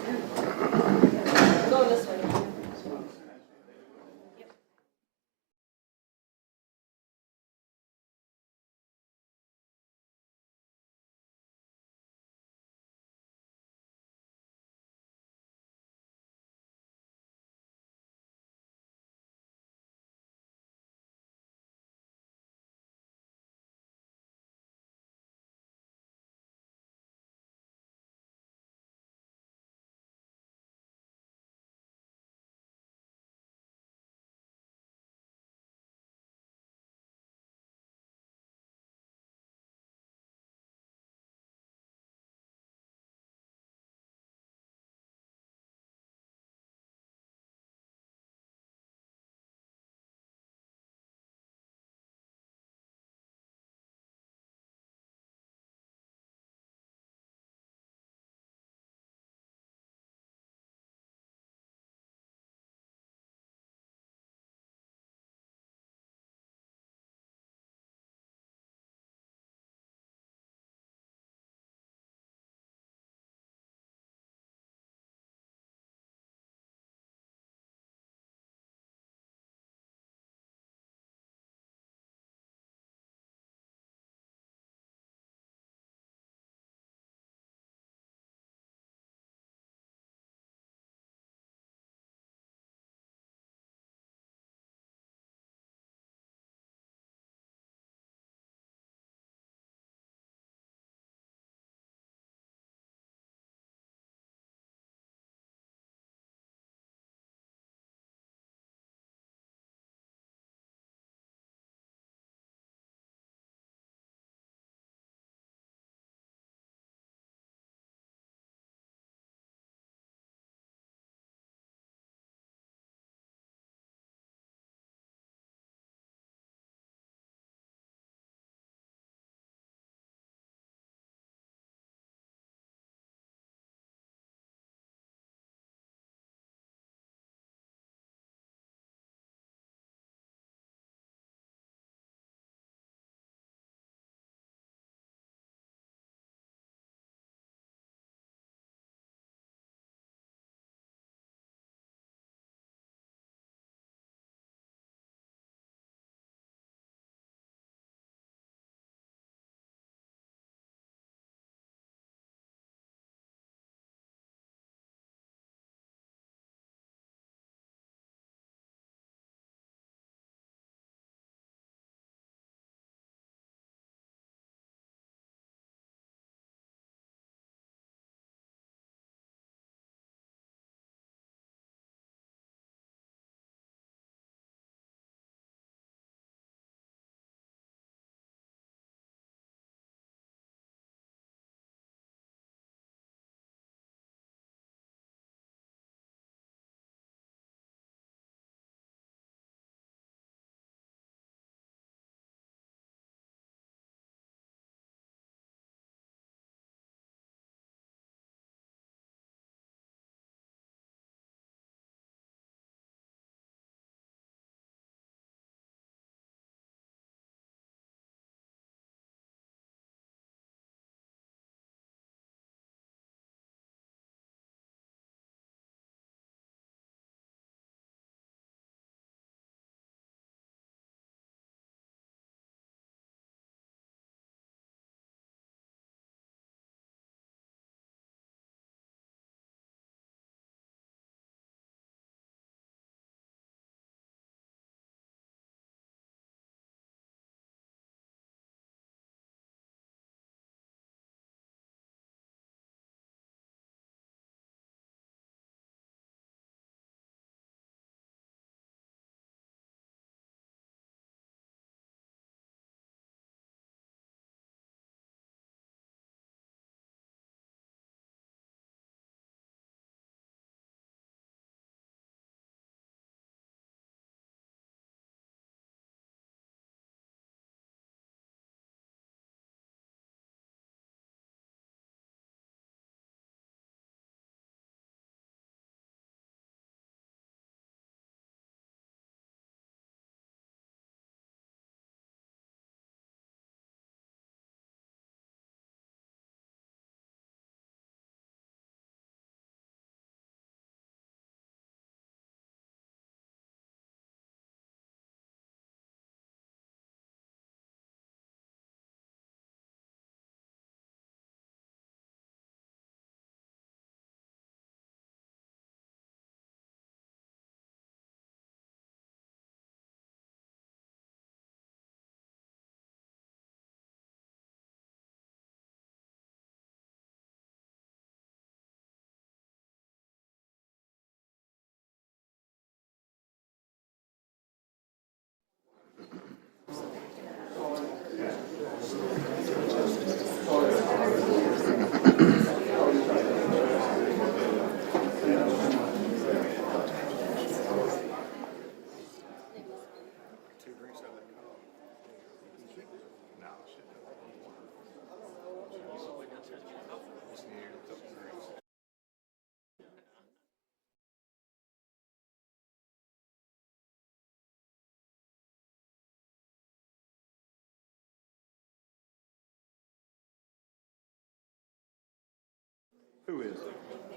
Who is?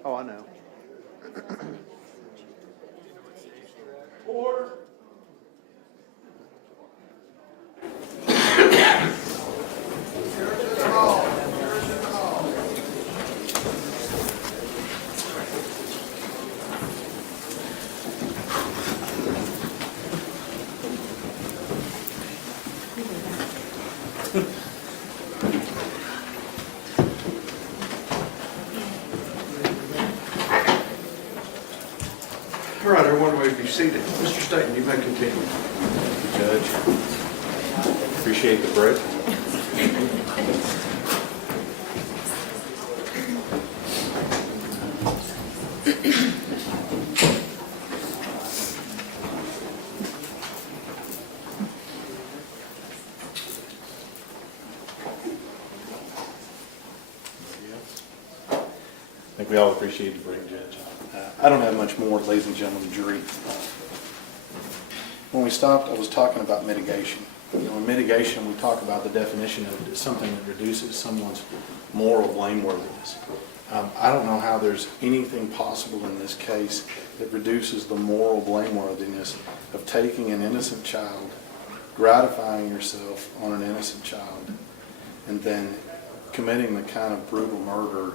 Oh, I know. All right, everyone, may be seated. Mr. Staton, you may continue. Judge, appreciate the break. I think we all appreciate the break, Judge. I don't have much more, ladies and gentlemen of the jury. When we stopped, I was talking about mitigation. You know, in mitigation, we talk about the definition of it as something that reduces someone's moral blameworthiness. I don't know how there's anything possible in this case that reduces the moral blameworthiness of taking an innocent child, gratifying yourself on an innocent child, and then committing the kind of brutal murder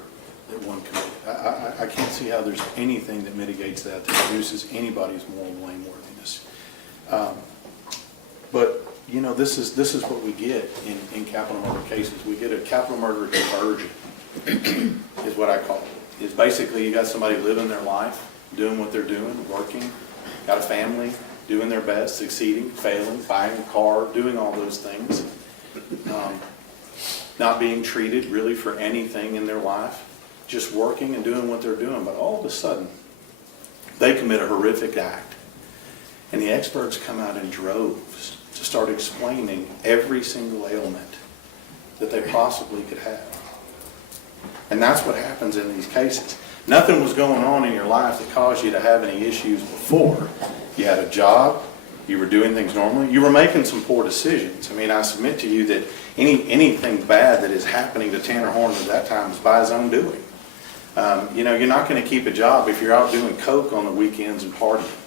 that one committed. I can't see how there's anything that mitigates that reduces anybody's moral blameworthiness. But you know, this is what we get in capital murder cases. We get a capital murder diversion, is what I call it. It's basically you got somebody living their life, doing what they're doing, working, got a family, doing their best, succeeding, failing, buying a car, doing all those things, not being treated really for anything in their life, just working and doing what they're doing. But all of a sudden, they commit a horrific act. And the experts come out in droves to start explaining every single ailment that they possibly could have. And that's what happens in these cases. Nothing was going on in your life that caused you to have any issues before. You had a job, you were doing things normally, you were making some poor decisions. I mean, I submit to you that anything bad that is happening to Tanner Horner at that time is by his own doing. You know, you're not going to keep a job if you're out doing coke on the weekends and partying.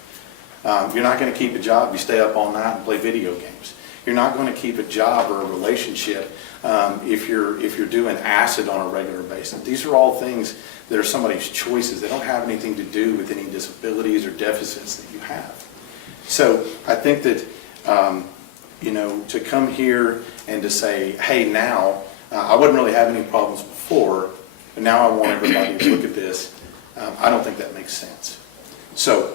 You're not going to keep a job if you stay up all night and play video games. You're not going to keep a job or a relationship if you're doing acid on a regular basis. These are all things that are somebody's choices. They don't have anything to do with any disabilities or deficits that you have. So I think that, you know, to come here and to say, hey, now, I wouldn't really have any problems before, but now I want everybody to look at this, I don't think that makes sense. So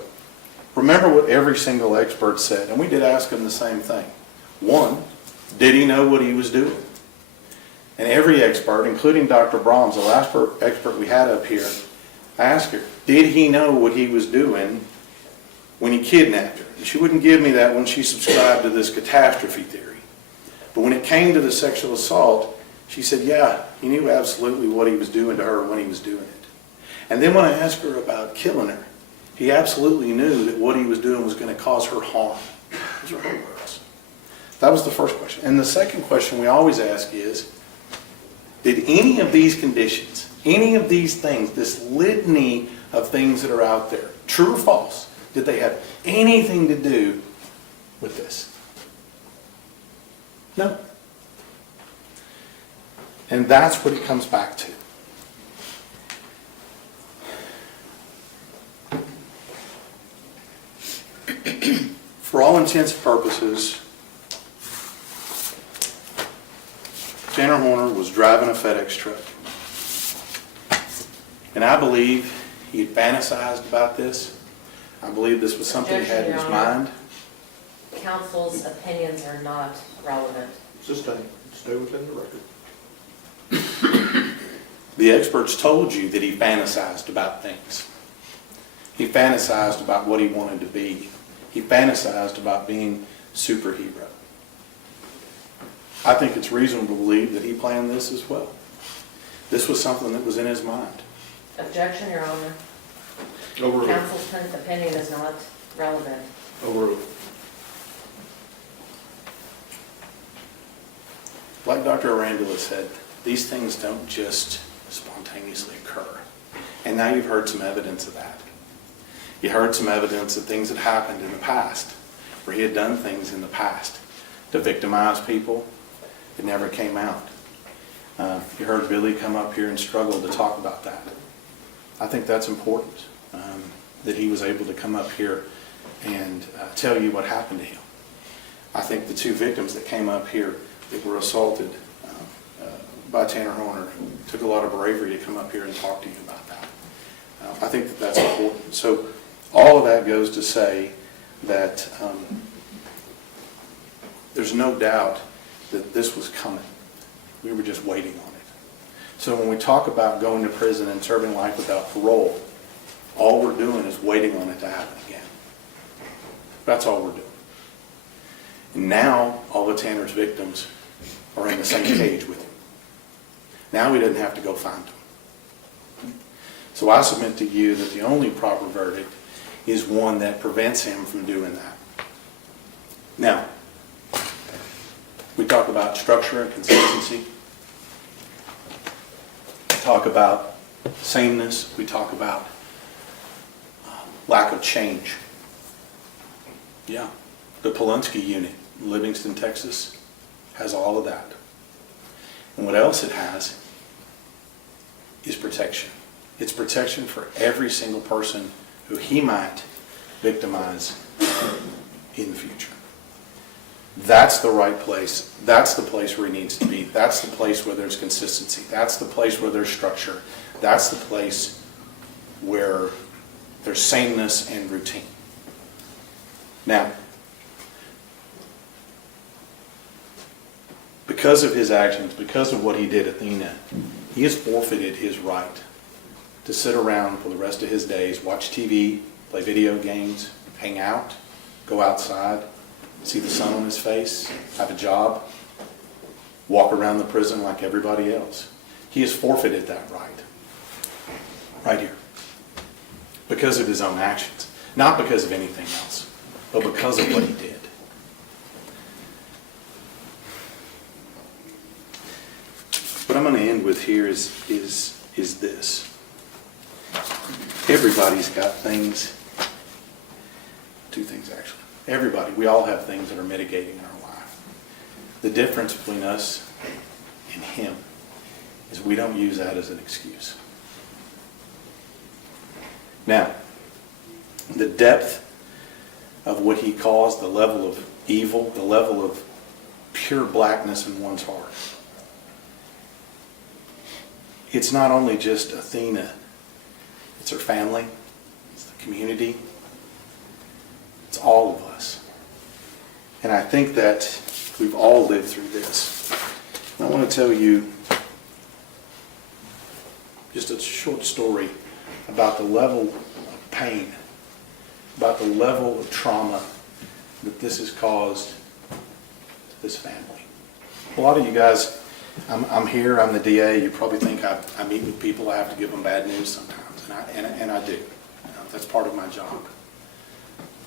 remember what every single expert said, and we did ask him the same thing. One, did he know what he was doing? And every expert, including Dr. Brahms, the last expert we had up here, asked her, did he know what he was doing when he kidnapped her? And she wouldn't give me that when she subscribed to this catastrophe theory. But when it came to the sexual assault, she said, yeah, he knew absolutely what he was doing to her when he was doing it. And then when I asked her about killing her, he absolutely knew that what he was doing was going to cause her harm. Those are her words. That was the first question. And the second question we always ask is, did any of these conditions, any of these things, this litany of things that are out there, true or false, did they have anything to do with this? No. And that's what it comes back to. For all intents and purposes, Tanner Horner was driving a FedEx truck. And I believe he had fantasized about this. I believe this was something he had in his mind. Counsel's opinions are not relevant. Sustain. Stay within the record. The experts told you that he fantasized about things. He fantasized about what he wanted to be. He fantasized about being superhero. I think it's reasonable to believe that he planned this as well. This was something that was in his mind. Objection, Your Honor. Overruled. Counsel's opinion is not relevant. Overruled. Like Dr. Arandula said, these things don't just spontaneously occur. And now you've heard some evidence of that. You heard some evidence of things that happened in the past, where he had done things in the past to victimize people. It never came out. You heard Billy come up here and struggle to talk about that. I think that's important, that he was able to come up here and tell you what happened to him. I think the two victims that came up here that were assaulted by Tanner Horner took a lot of bravery to come up here and talk to you about that. I think that that's important. So all of that goes to say that there's no doubt that this was coming. We were just waiting on it. So when we talk about going to prison and serving life without parole, all we're doing is waiting on it to happen again. That's all we're doing. And now all of Tanner's victims are in the same cage with him. Now he doesn't have to go find them. So I submit to you that the only proper verdict is one that prevents him from doing that. Now, we talk about structure and consistency. We talk about sameness. We talk about lack of change. Yeah, the Polunsky unit in Livingston, Texas has all of that. And what else it has is protection. It's protection for every single person who he might victimize in the future. That's the right place. That's the place where he needs to be. That's the place where there's consistency. That's the place where there's structure. That's the place where there's sameness and routine. Now, because of his actions, because of what he did, Athena, he has forfeited his right to sit around for the rest of his days, watch TV, play video games, hang out, go outside, see the sun on his face, have a job, walk around the prison like everybody else. He has forfeited that right here, because of his own actions. Not because of anything else, but because of what he did. What I'm going to end with here is this. Everybody's got things, two things actually. Everybody, we all have things that are mitigating in our life. The difference between us and him is we don't use that as an excuse. Now, the depth of what he caused, the level of evil, the level of pure blackness in one's heart. It's not only just Athena, it's her family, it's the community, it's all of us. And I think that we've all lived through this. And I want to tell you just a short story about the level of pain, about the level of trauma that this has caused to this family. A lot of you guys, I'm here, I'm the DA, you probably think I meet with people, I have to give them bad news sometimes, and I do. That's part of my job.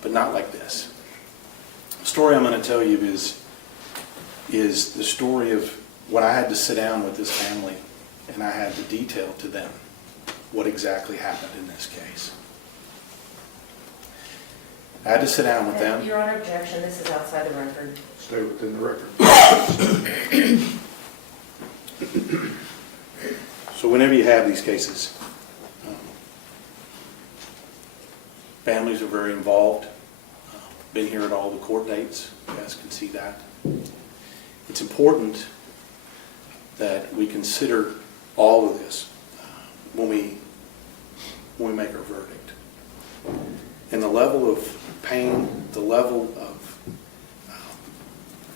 But not like this. The story I'm going to tell you is the story of when I had to sit down with this family and I had to detail to them what exactly happened in this case. I had to sit down with them. Your Honor, objection, this is outside the record. Stay within the record. So whenever you have these cases, families are very involved. Been here at all the court dates. You guys can see that. It's important that we consider all of this when we make our verdict. And the level of pain, the level of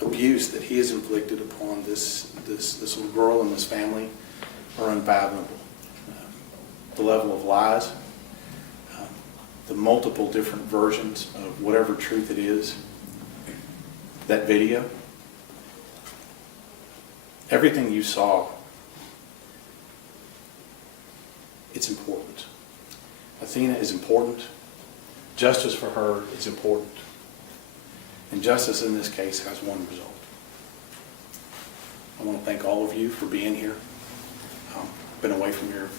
abuse that he has inflicted upon this little girl and this family are unfathomable. The level of lies, the multiple different versions of whatever truth it is, that video, everything you saw, it's important. Athena is important. Justice for her is important. And justice in this case has one result. I want to thank all of you for being here. Been away from your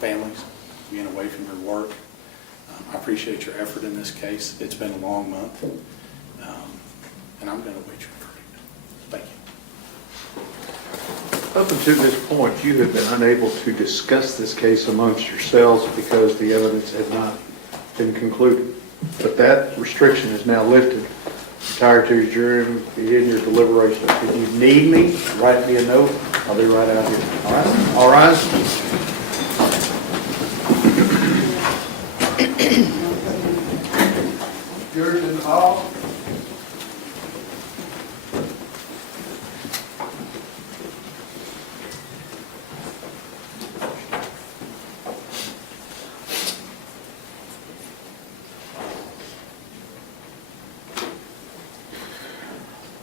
families. being away from your work. I appreciate your effort in this case. It's been a long month, and I'm going to wait your verdict. Thank you. Up until this point, you have been unable to discuss this case amongst yourselves because the evidence had not been concluded. But that restriction is now lifted. Retire to your jury and begin your deliberations. If you need me, write me a note. I'll be right out here. All right? All rise. Jurors in the hall.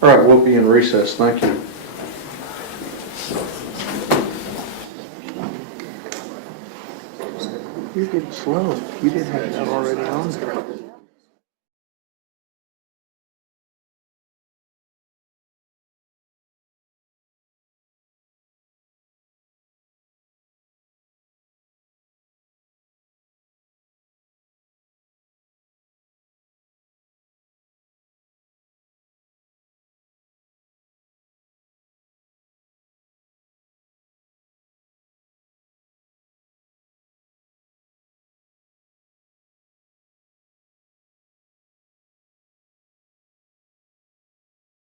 All right, we'll be in recess. Thank you. You're getting slow. You didn't have that already on.